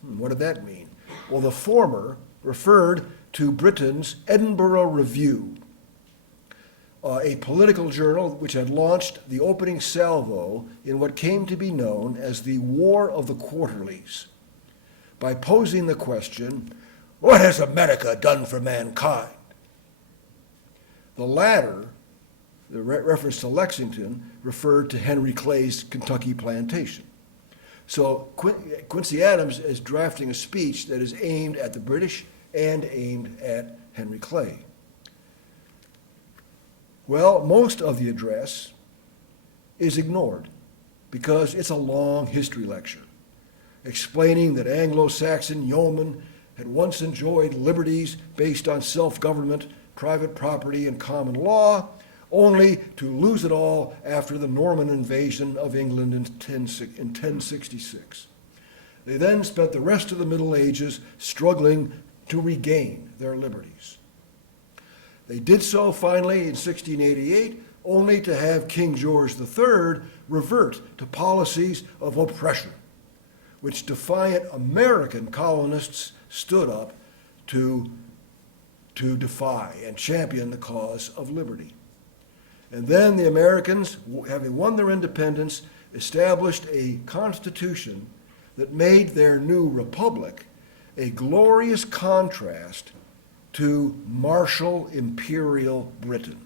What did that mean? Well, the former referred to Britain's Edinburgh Review, a political journal which had launched the opening salvo in what came to be known as the War of the Quarterlies, by posing the question, what has America done for mankind? The latter, the reference to Lexington, referred to Henry Clay's Kentucky plantation. So Quincy Adams is drafting a speech that is aimed at the British and aimed at Henry Clay. Well, most of the address is ignored because it's a long history lecture explaining that Anglo-Saxon yeomen had once enjoyed liberties based on self-government, private property, and common law, only to lose it all after the Norman invasion of England in 1066. They then spent the rest of the Middle Ages struggling to regain their liberties. They did so finally in 1688, only to have King George III revert to policies of oppression, which defiant American colonists stood up to defy and champion the cause of liberty. And then the Americans, having won their independence, established a constitution that made their new republic a glorious contrast to martial imperial Britain.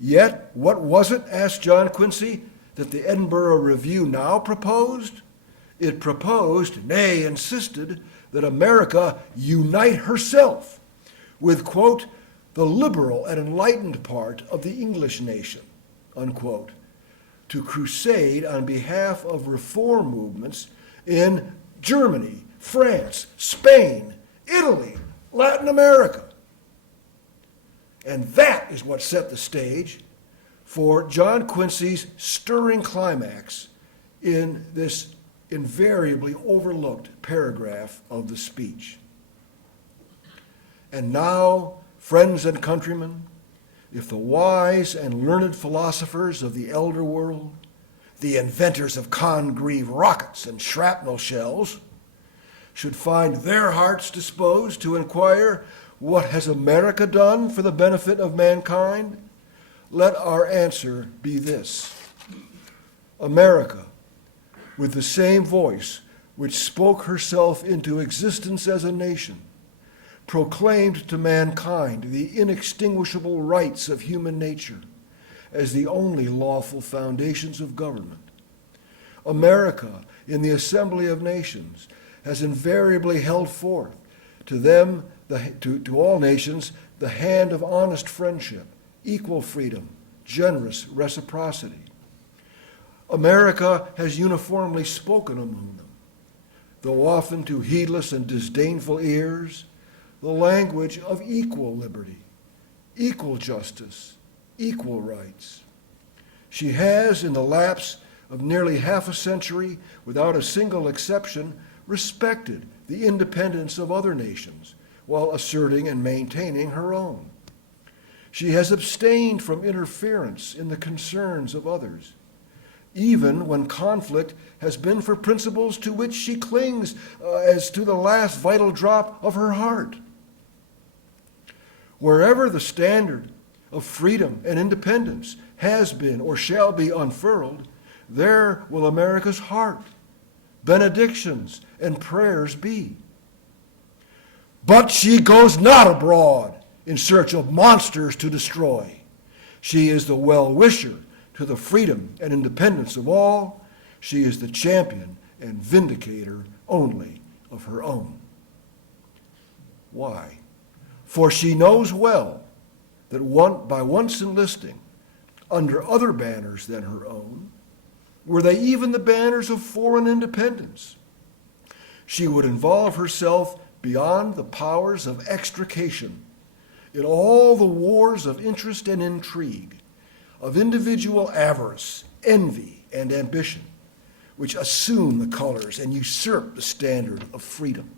Yet, what was it, asked John Quincy, that the Edinburgh Review now proposed? It proposed, nay, insisted, that America unite herself with, quote, the liberal and enlightened part of the English nation, unquote, to crusade on behalf of reform movements in Germany, France, Spain, Italy, Latin America. And that is what set the stage for John Quincy's stirring climax in this invariably overlooked paragraph of the speech. And now, friends and countrymen, if the wise and learned philosophers of the elder world, the inventors of Congreve rockets and shrapnel shells, should find their hearts disposed to inquire, what has America done for the benefit of mankind? Let our answer be this. America, with the same voice which spoke herself into existence as a nation, proclaimed to mankind the inextinguishable rights of human nature as the only lawful foundations of government. America, in the Assembly of Nations, has invariably held forth to them, to all nations, the hand of honest friendship, equal freedom, generous reciprocity. America has uniformly spoken among them, though often to heedless and disdainful ears, the language of equal liberty, equal justice, equal rights. She has, in the lapse of nearly half a century, without a single exception, respected the independence of other nations while asserting and maintaining her own. She has abstained from interference in the concerns of others, even when conflict has been for principles to which she clings as to the last vital drop of her heart. Wherever the standard of freedom and independence has been or shall be unfurled, there will America's heart, benedictions, and prayers be. But she goes not abroad in search of monsters to destroy. She is the well-wisher to the freedom and independence of all. She is the champion and vindicator only of her own. Why? For she knows well that by once enlisting under other banners than her own, were they even the banners of foreign independence, she would involve herself beyond the powers of extrication in all the wars of interest and intrigue, of individual avarice, envy, and ambition, which assume the colors and usurp the standard of freedom.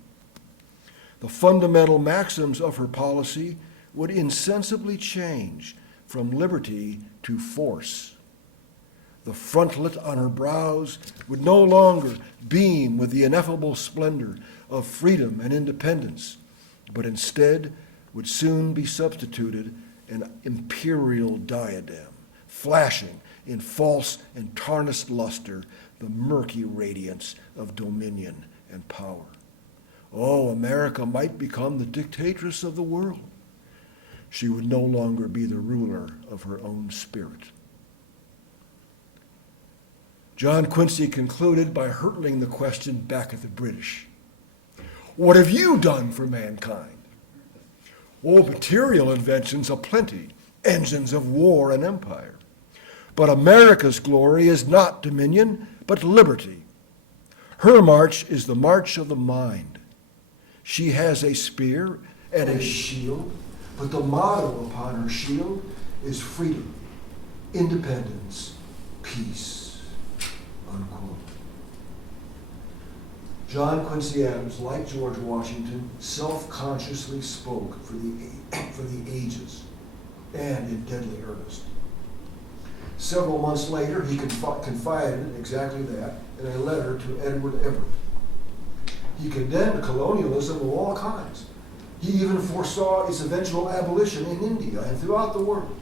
The fundamental maxims of her policy would insensibly change from liberty to force. The frontlet on her brows would no longer beam with the ineffable splendor of freedom and independence, but instead would soon be substituted an imperial diadem, flashing in false and tarnished luster the murky radiance of dominion and power. Oh, America might become the dictatress of the world. She would no longer be the ruler of her own spirit. John Quincy concluded by hurtling the question back at the British. What have you done for mankind? Oh, material inventions aplenty, engines of war and empire. But America's glory is not dominion, but liberty. Her march is the march of the mind. She has a spear and a shield, but the motto upon her shield is freedom, independence, peace, unquote. John Quincy Adams, like George Washington, self-consciously spoke for the ages, and in deadly earnest. Several months later, he confided exactly that in a letter to Edward Everett. He condemned colonialism of all kinds. He even foresaw its eventual abolition in India and throughout the world.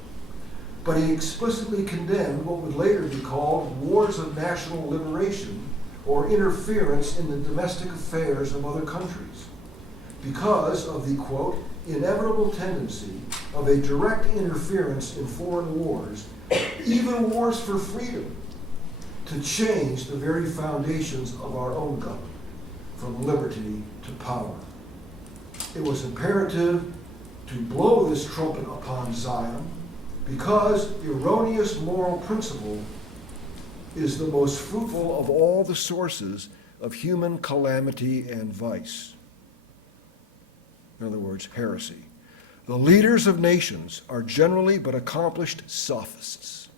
But he explicitly condemned what would later be called wars of national liberation or interference in the domestic affairs of other countries because of the, quote, inevitable tendency of a direct interference in foreign wars, even wars for freedom, to change the very foundations of our own government, from liberty to power. It was imperative to blow this trumpet upon Zion because erroneous moral principle is the most fruitful of all the sources of human calamity and vice. In other words, heresy. The leaders of nations are generally but accomplished sophists,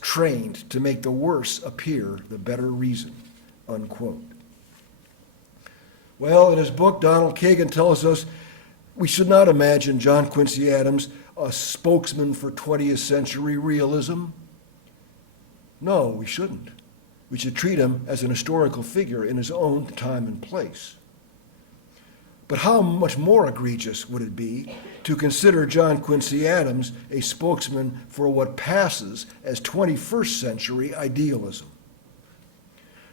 trained to make the worse appear the better reason, unquote. Well, in his book, Donald Kagan tells us we should not imagine John Quincy Adams a spokesman for 20th century realism. No, we shouldn't. We should treat him as an historical figure in his own time and place. But how much more egregious would it be to consider John Quincy Adams a spokesman for what passes as 21st century idealism?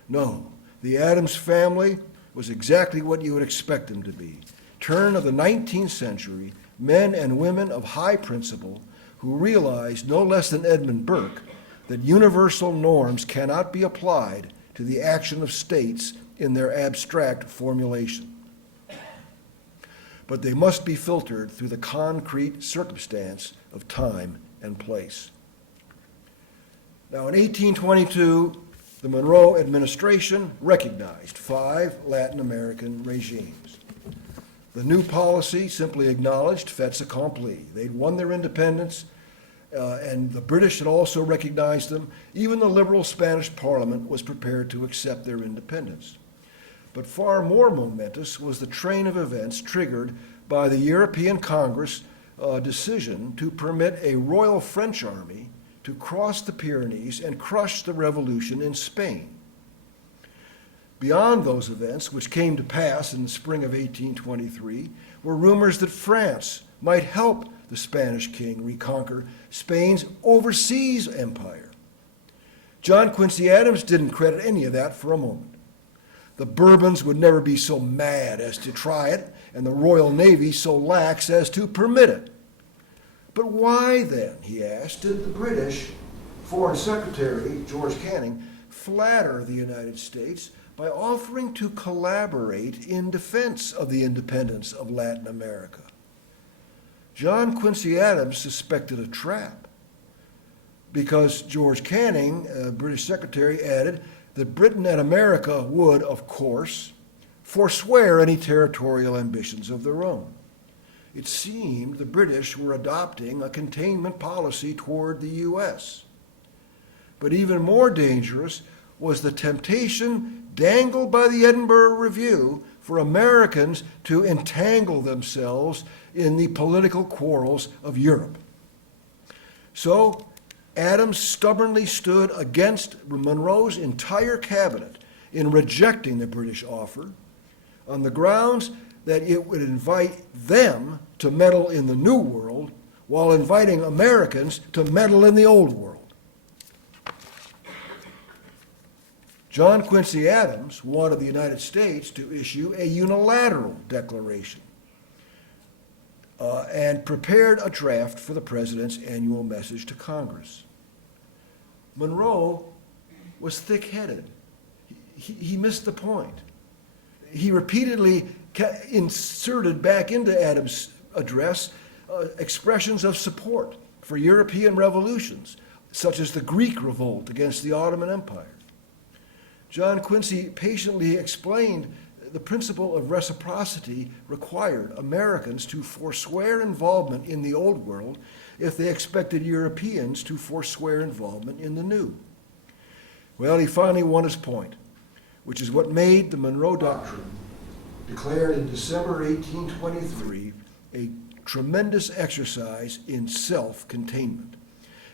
No, the Adams family was exactly what you would expect them to be. Turn of the 19th century, men and women of high principle who realized, no less than Edmund Burke, that universal norms cannot be applied to the action of states in their abstract formulation. But they must be filtered through the concrete circumstance of time and place. Now, in 1822, the Monroe administration recognized 5 Latin American regimes. The new policy simply acknowledged fait accompli. They'd won their independence, and the British had also recognized them. Even the liberal Spanish Parliament was prepared to accept their independence. But far more momentous was the train of events triggered by the European Congress decision to permit a Royal French army to cross the Pyrenees and crush the revolution in Spain. Beyond those events, which came to pass in the spring of 1823, were rumors that France might help the Spanish king reconquer Spain's overseas empire. John Quincy Adams didn't credit any of that for a moment. The Bourbons would never be so mad as to try it, and the Royal Navy so lax as to permit it. But why then, he asked, did the British Foreign Secretary, George Canning, flatter the United States by offering to collaborate in defense of the independence of Latin America? John Quincy Adams suspected a trap because George Canning, British Secretary, added that Britain and America would, of course, forswear any territorial ambitions of their own. It seemed the British were adopting a containment policy toward the U.S. But even more dangerous was the temptation dangled by the Edinburgh Review for Americans to entangle themselves in the political quarrels of Europe. So Adams stubbornly stood against Monroe's entire cabinet in rejecting the British offer on the grounds that it would invite them to meddle in the New World while inviting Americans to meddle in the Old World. John Quincy Adams wanted the United States to issue a unilateral declaration and prepared a draft for the president's annual message to Congress. Monroe was thick-headed. He missed the point. he repeatedly inserted back into Adams' address expressions of support for European revolutions, such as the Greek revolt against the Ottoman Empire. John Quincy patiently explained the principle of reciprocity required Americans to forswear involvement in the Old World if they expected Europeans to forswear involvement in the New. Well, he finally won his point, which is what made the Monroe Doctrine, declared in December 1823, a tremendous exercise in self-containment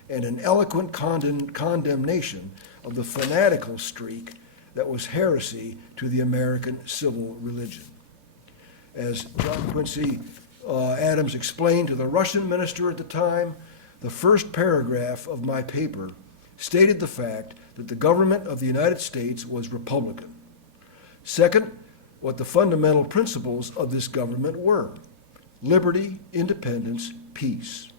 and an eloquent condemnation of the fanatical streak that was heresy to the American civil religion. As John Quincy Adams explained to the Russian minister at the time, the first paragraph of my paper stated the fact that the government of the United States was Republican. Second, what the fundamental principles of this government were: liberty, independence, peace.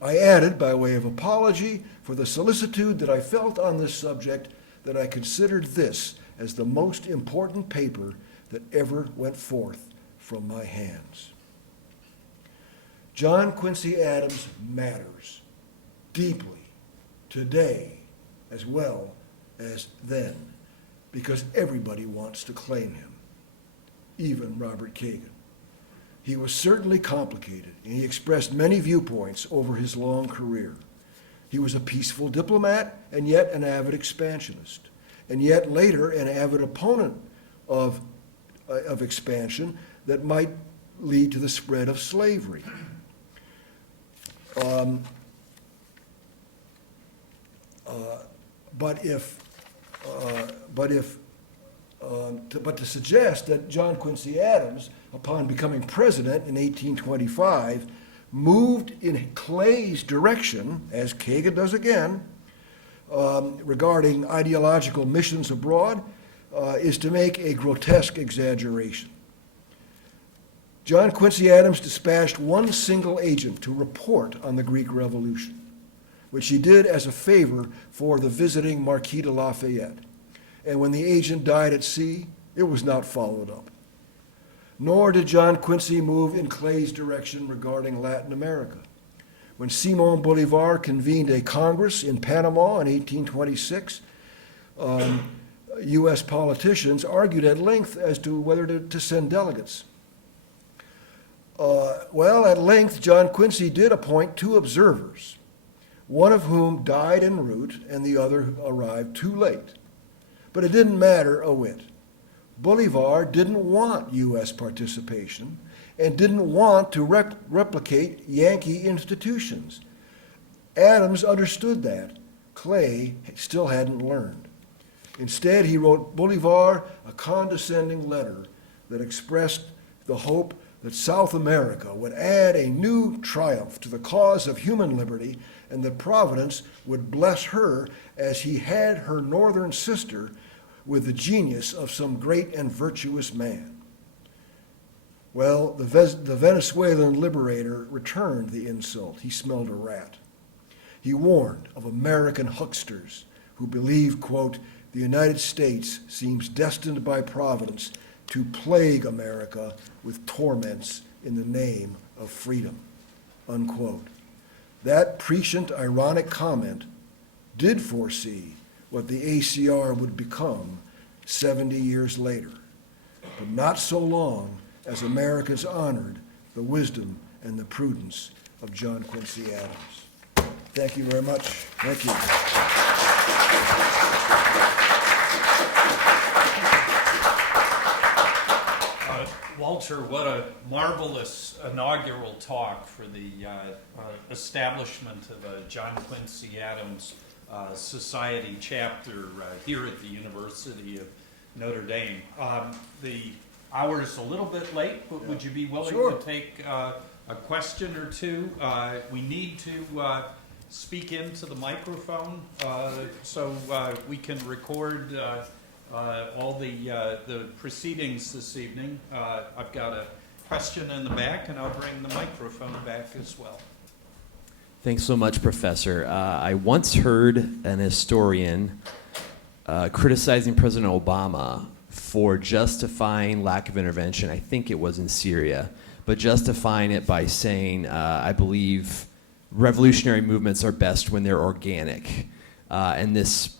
I added, by way of apology for the solicitude that I felt on this subject, that I considered this as the most important paper that ever went forth from my hands. John Quincy Adams matters deeply today as well as then, because everybody wants to claim him, even Robert Kagan. He was certainly complicated, and he expressed many viewpoints over his long career. He was a peaceful diplomat and yet an avid expansionist, and yet later an avid opponent of expansion that might lead to the spread of slavery. But to suggest that John Quincy Adams, upon becoming president in 1825, moved in Clay's direction, as Kagan does again, regarding ideological missions abroad, is to make a grotesque exaggeration. John Quincy Adams dispatched one single agent to report on the Greek Revolution, which he did as a favor for the visiting Marquis de Lafayette. And when the agent died at sea, it was not followed up. Nor did John Quincy move in Clay's direction regarding Latin America. When Simón Bolívar convened a Congress in Panama in 1826, U.S. politicians argued at length as to whether to send delegates. At length, John Quincy did appoint two observers, one of whom died en route and the other arrived too late. But it didn't matter a whit. Bolívar didn't want U.S. participation and didn't want to replicate Yankee institutions. Adams understood that. Clay still hadn't learned. Instead, he wrote Bolívar a condescending letter that expressed the hope that South America would add a new triumph to the cause of human liberty and that Providence would bless her as he had her northern sister with the genius of some great and virtuous man. Well, the Venezuelan liberator returned the insult. He smelled a rat. He warned of American hucksters who believe, quote, the United States seems destined by Providence to plague America with torments in the name of freedom, unquote. That prescient, ironic comment did foresee what the ACR would become 70 years later, but not so long as Americans honored the wisdom and the prudence of John Quincy Adams. Thank you very much. Thank you. Walter, what a marvelous inaugural talk for the establishment of John Quincy Adams Society chapter here at the University of Notre Dame. The hour is a little bit late, but would you be willing to take a question or two? We need to speak into the microphone so we can record all the proceedings this evening. I've got a question in the back, and I'll bring the microphone back as well. Thanks so much, Professor. I once heard an historian criticizing President Obama for justifying lack of intervention. I think it was in Syria, but justifying it by saying, I believe revolutionary movements are best when they're organic. And this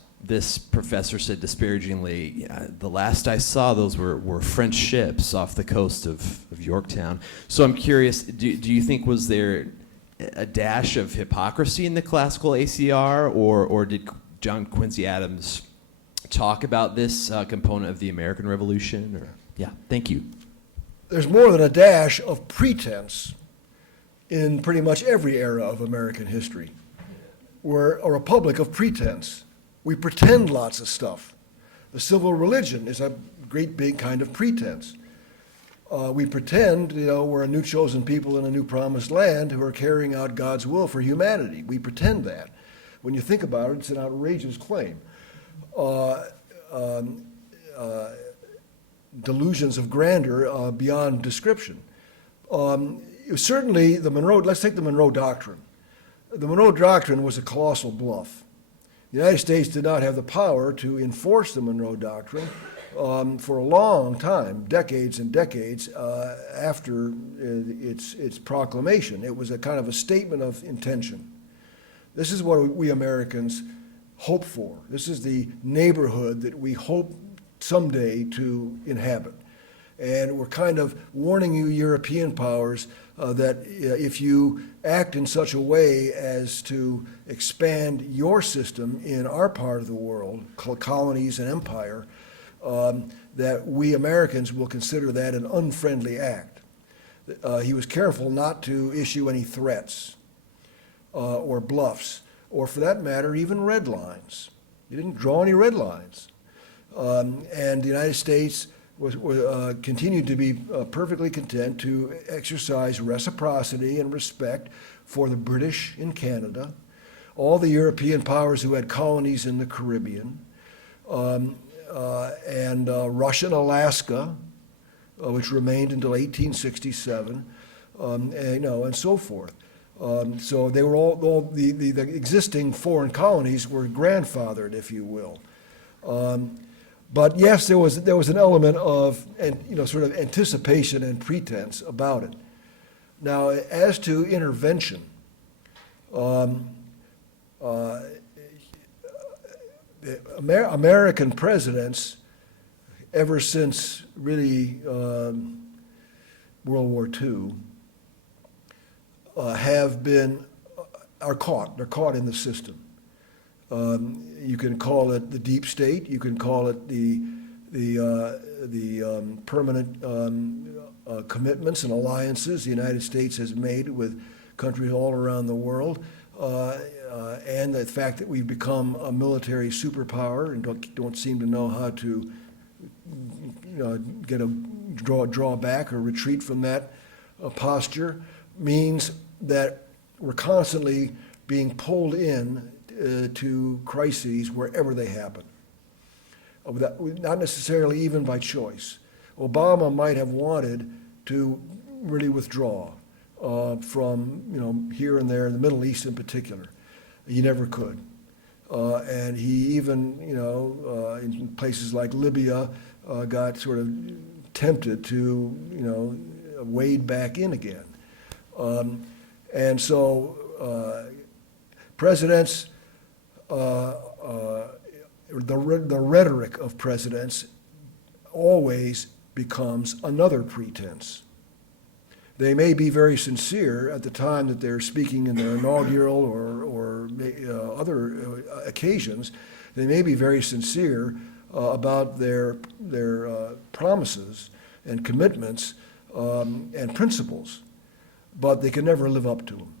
professor said disparagingly, the last I saw those were French ships off the coast of Yorktown. So I'm curious, do you think was there a dash of hypocrisy in the classical ACR, or did John Quincy Adams talk about this component of the American Revolution? Or yeah, thank you. There's more than a dash of pretense in pretty much every era of American history. We're a republic of pretense. We pretend lots of stuff. The civil religion is a great big kind of pretense. We pretend, we're a new chosen people in a new promised land who are carrying out God's will for humanity. We pretend that. When you think about it, it's an outrageous claim. Delusions of grandeur beyond description. Certainly, let's take the Monroe Doctrine. The Monroe Doctrine was a colossal bluff. The United States did not have the power to enforce the Monroe Doctrine for a long time, decades and decades after its proclamation. It was a kind of a statement of intention. This is what we Americans hope for. This is the neighborhood that we hope someday to inhabit. And we're kind of warning you European powers that if you act in such a way as to expand your system in our part of the world, colonies and empire, that we Americans will consider that an unfriendly act. He was careful not to issue any threats or bluffs, or for that matter, even red lines. He didn't draw any red lines. And the United States continued to be perfectly content to exercise reciprocity and respect for the British in Canada, all the European powers who had colonies in the Caribbean, and Russian Alaska, which remained until 1867, and so forth. So they were all the existing foreign colonies were grandfathered, if you will. But yes, there was an element of sort of anticipation and pretense about it. Now, as to intervention, American presidents, ever since really World War II, are caught. They're caught in the system. You can call it the deep state. You can call it the permanent commitments and alliances the United States has made with countries all around the world, and the fact that we've become a military superpower and don't seem to know how to draw back or retreat from that posture means that we're constantly being pulled in to crises wherever they happen, not necessarily even by choice. Obama might have wanted to really withdraw from here and there in the Middle East in particular. He never could, and he even in places like Libya got sort of tempted to wade back in again, and so presidents. The rhetoric of presidents always becomes another pretense. They may be very sincere at the time that they're speaking in their inaugural or other occasions. They may be very sincere about their promises and commitments and principles, but they can never live up to them.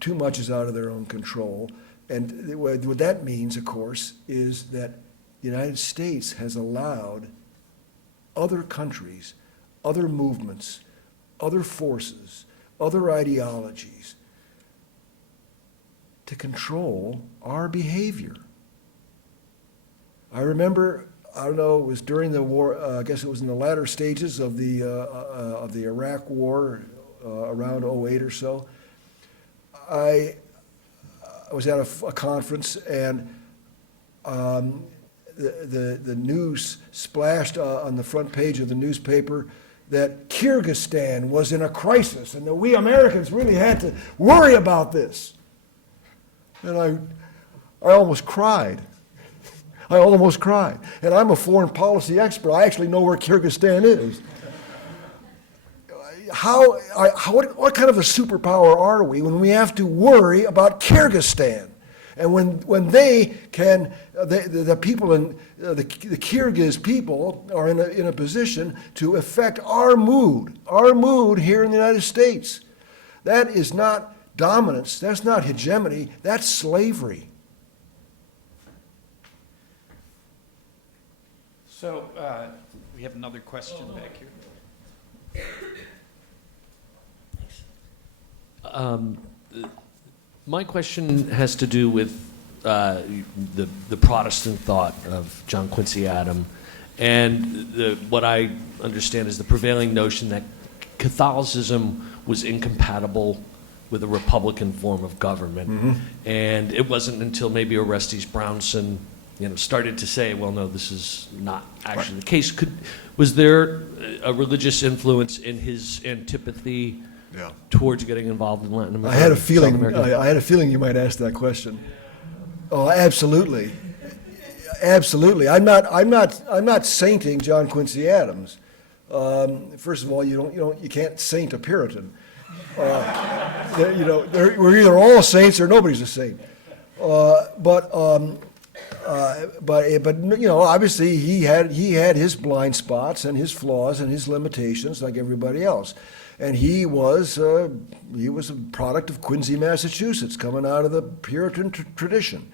Too much is out of their own control. And what that means, of course, is that the United States has allowed other countries, other movements, other forces, other ideologies to control our behavior. I remember, I don't know, it was during the war, I guess it was in the latter stages of the Iraq War, around 08 or so. I was at a conference, and the news splashed on the front page of the newspaper that Kyrgyzstan was in a crisis and that we Americans really had to worry about this. And I almost cried. I almost cried. And I'm a foreign policy expert. I actually know where Kyrgyzstan is. What kind of a superpower are we when we have to worry about Kyrgyzstan? And when they can, the people in the Kyrgyz people are in a position to affect our mood here in the United States. That is not dominance. That's not hegemony. That's slavery. So we have another question back here. My question has to do with the Protestant thought of John Quincy Adams, and what I understand is the prevailing notion that Catholicism was incompatible with a Republican form of government. Mm-hmm. And it wasn't until maybe Orestes Brownson started to say, well, no, this is not actually the case. Was there a religious influence in his antipathy towards getting involved in Latin America? I had a feeling you might ask that question. Oh, absolutely, absolutely. I'm not sainting John Quincy Adams. First of all, you can't saint a Puritan. We're either all saints or nobody's a saint. But obviously he had his blind spots and his flaws and his limitations like everybody else. And he was a product of Quincy, Massachusetts, coming out of the Puritan tradition.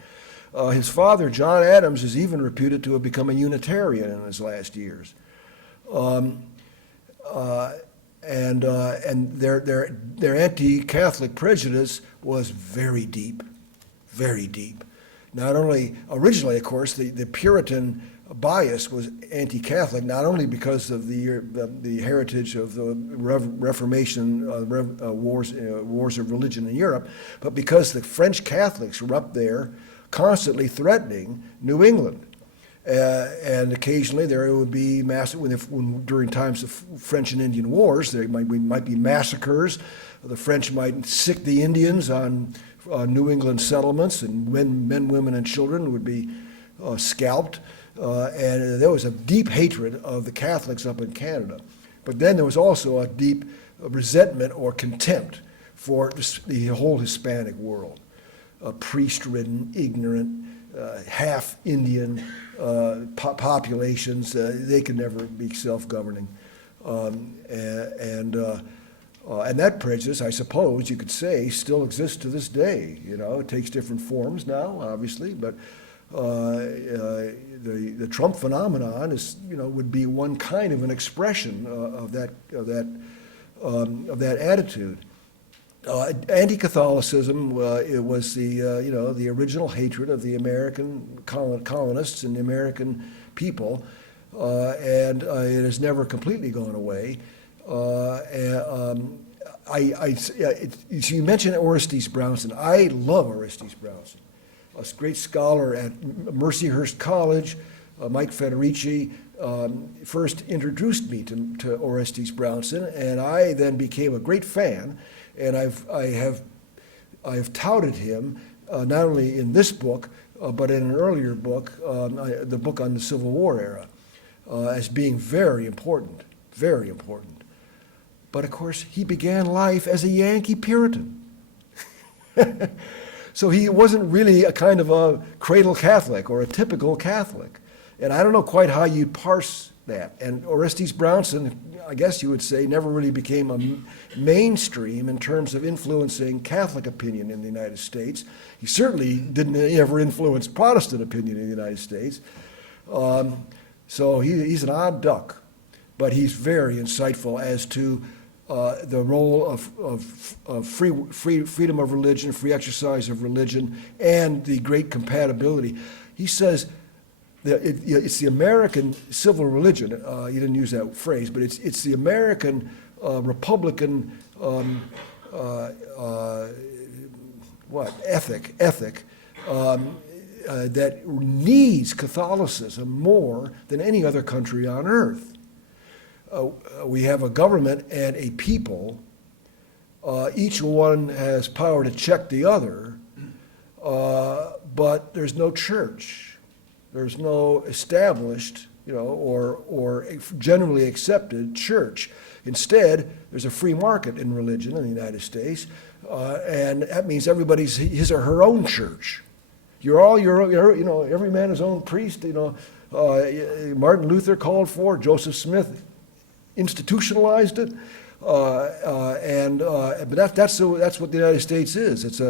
His father, John Adams, is even reputed to have become a Unitarian in his last years. And their anti-Catholic prejudice was very deep, very deep. Not only, originally, of course, the Puritan bias was anti-Catholic, not only because of the heritage of the Reformation, wars of religion in Europe, but because the French Catholics were up there constantly threatening New England. And occasionally there would be during times of French and Indian wars, there might be massacres. The French might sick the Indians on New England settlements, and men, women, and children would be scalped. And there was a deep hatred of the Catholics up in Canada. But then there was also a deep resentment or contempt for the whole Hispanic world. Priest-ridden, ignorant, half-Indian populations, they could never be self-governing. And that prejudice, I suppose you could say, still exists to this day. It takes different forms now, obviously, but the Trump phenomenon is, would be one kind of an expression of that attitude. Anti-Catholicism, it was the original hatred of the American colonists and the American people, and it has never completely gone away. You mentioned Orestes Brownson. I love Orestes Brownson, a great scholar at Mercyhurst College. Mike Federici first introduced me to Orestes Brownson, and I then became a great fan. And I have touted him not only in this book, but in an earlier book, the book on the Civil War era, as being very important, very important. But of course, he began life as a Yankee Puritan. So he wasn't really a kind of a cradle Catholic or a typical Catholic. And I don't know quite how you'd parse that. And Orestes Brownson, I guess you would say, never really became a mainstream in terms of influencing Catholic opinion in the United States. He certainly didn't ever influence Protestant opinion in the United States. So he's an odd duck, but he's very insightful as to the role of freedom of religion, free exercise of religion, and the great compatibility. He says it's the American civil religion. You didn't use that phrase, but it's the American Republican ethic that needs Catholicism more than any other country on earth. We have a government and a people. Each one has power to check the other, but there's no church. There's no established, or generally accepted church. Instead, there's a free market in religion in the United States, and that means everybody's his or her own church. You're all every man his own priest. Martin Luther called for, Joseph Smith institutionalized it, but that's what the United States is. It's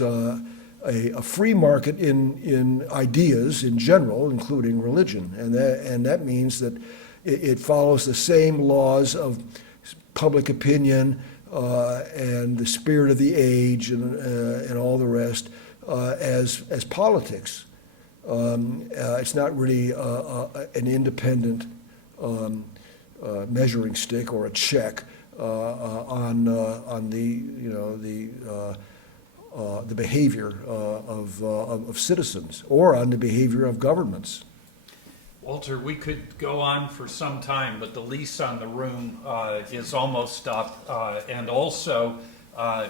a free market in ideas in general, including religion, and that means that it follows the same laws of public opinion and the spirit of the age and all the rest as politics. It's not really an independent measuring stick or a check on the behavior of citizens or on the behavior of governments. Walter, we could go on for some time, but the lease on the room is almost up. And also,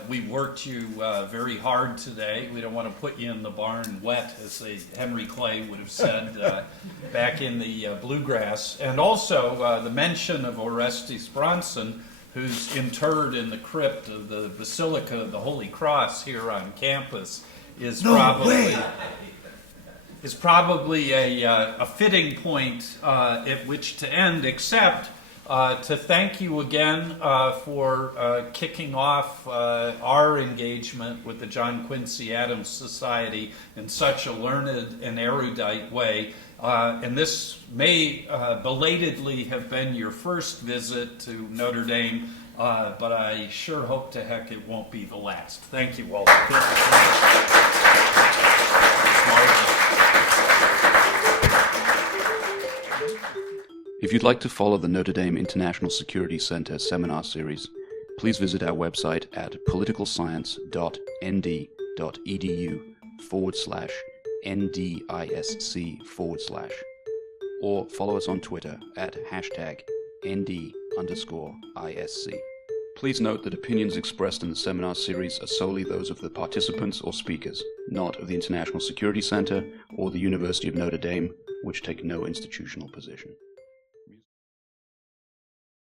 we worked you very hard today. We don't want to put you in the barn wet, as Henry Clay would have said back in the bluegrass. And also, the mention of Orestes Bronson, who's interred in the crypt of the Basilica of the Holy Cross here on campus, is probably a fitting point at which to end, except to thank you again for kicking off our engagement with the John Quincy Adams Society in such a learned and erudite way. And this may belatedly have been your first visit to Notre Dame, but I sure hope to heck it won't be the last. Thank you, Walter. If you'd like to follow the Notre Dame International Security Center seminar series, please visit our website at politicalscience.nd.edu/NDISC/, or follow us on Twitter at #ND_ISC. Please note that opinions expressed in the seminar series are solely those of the participants or speakers, not of the International Security Center or the University of Notre Dame, which take no institutional position.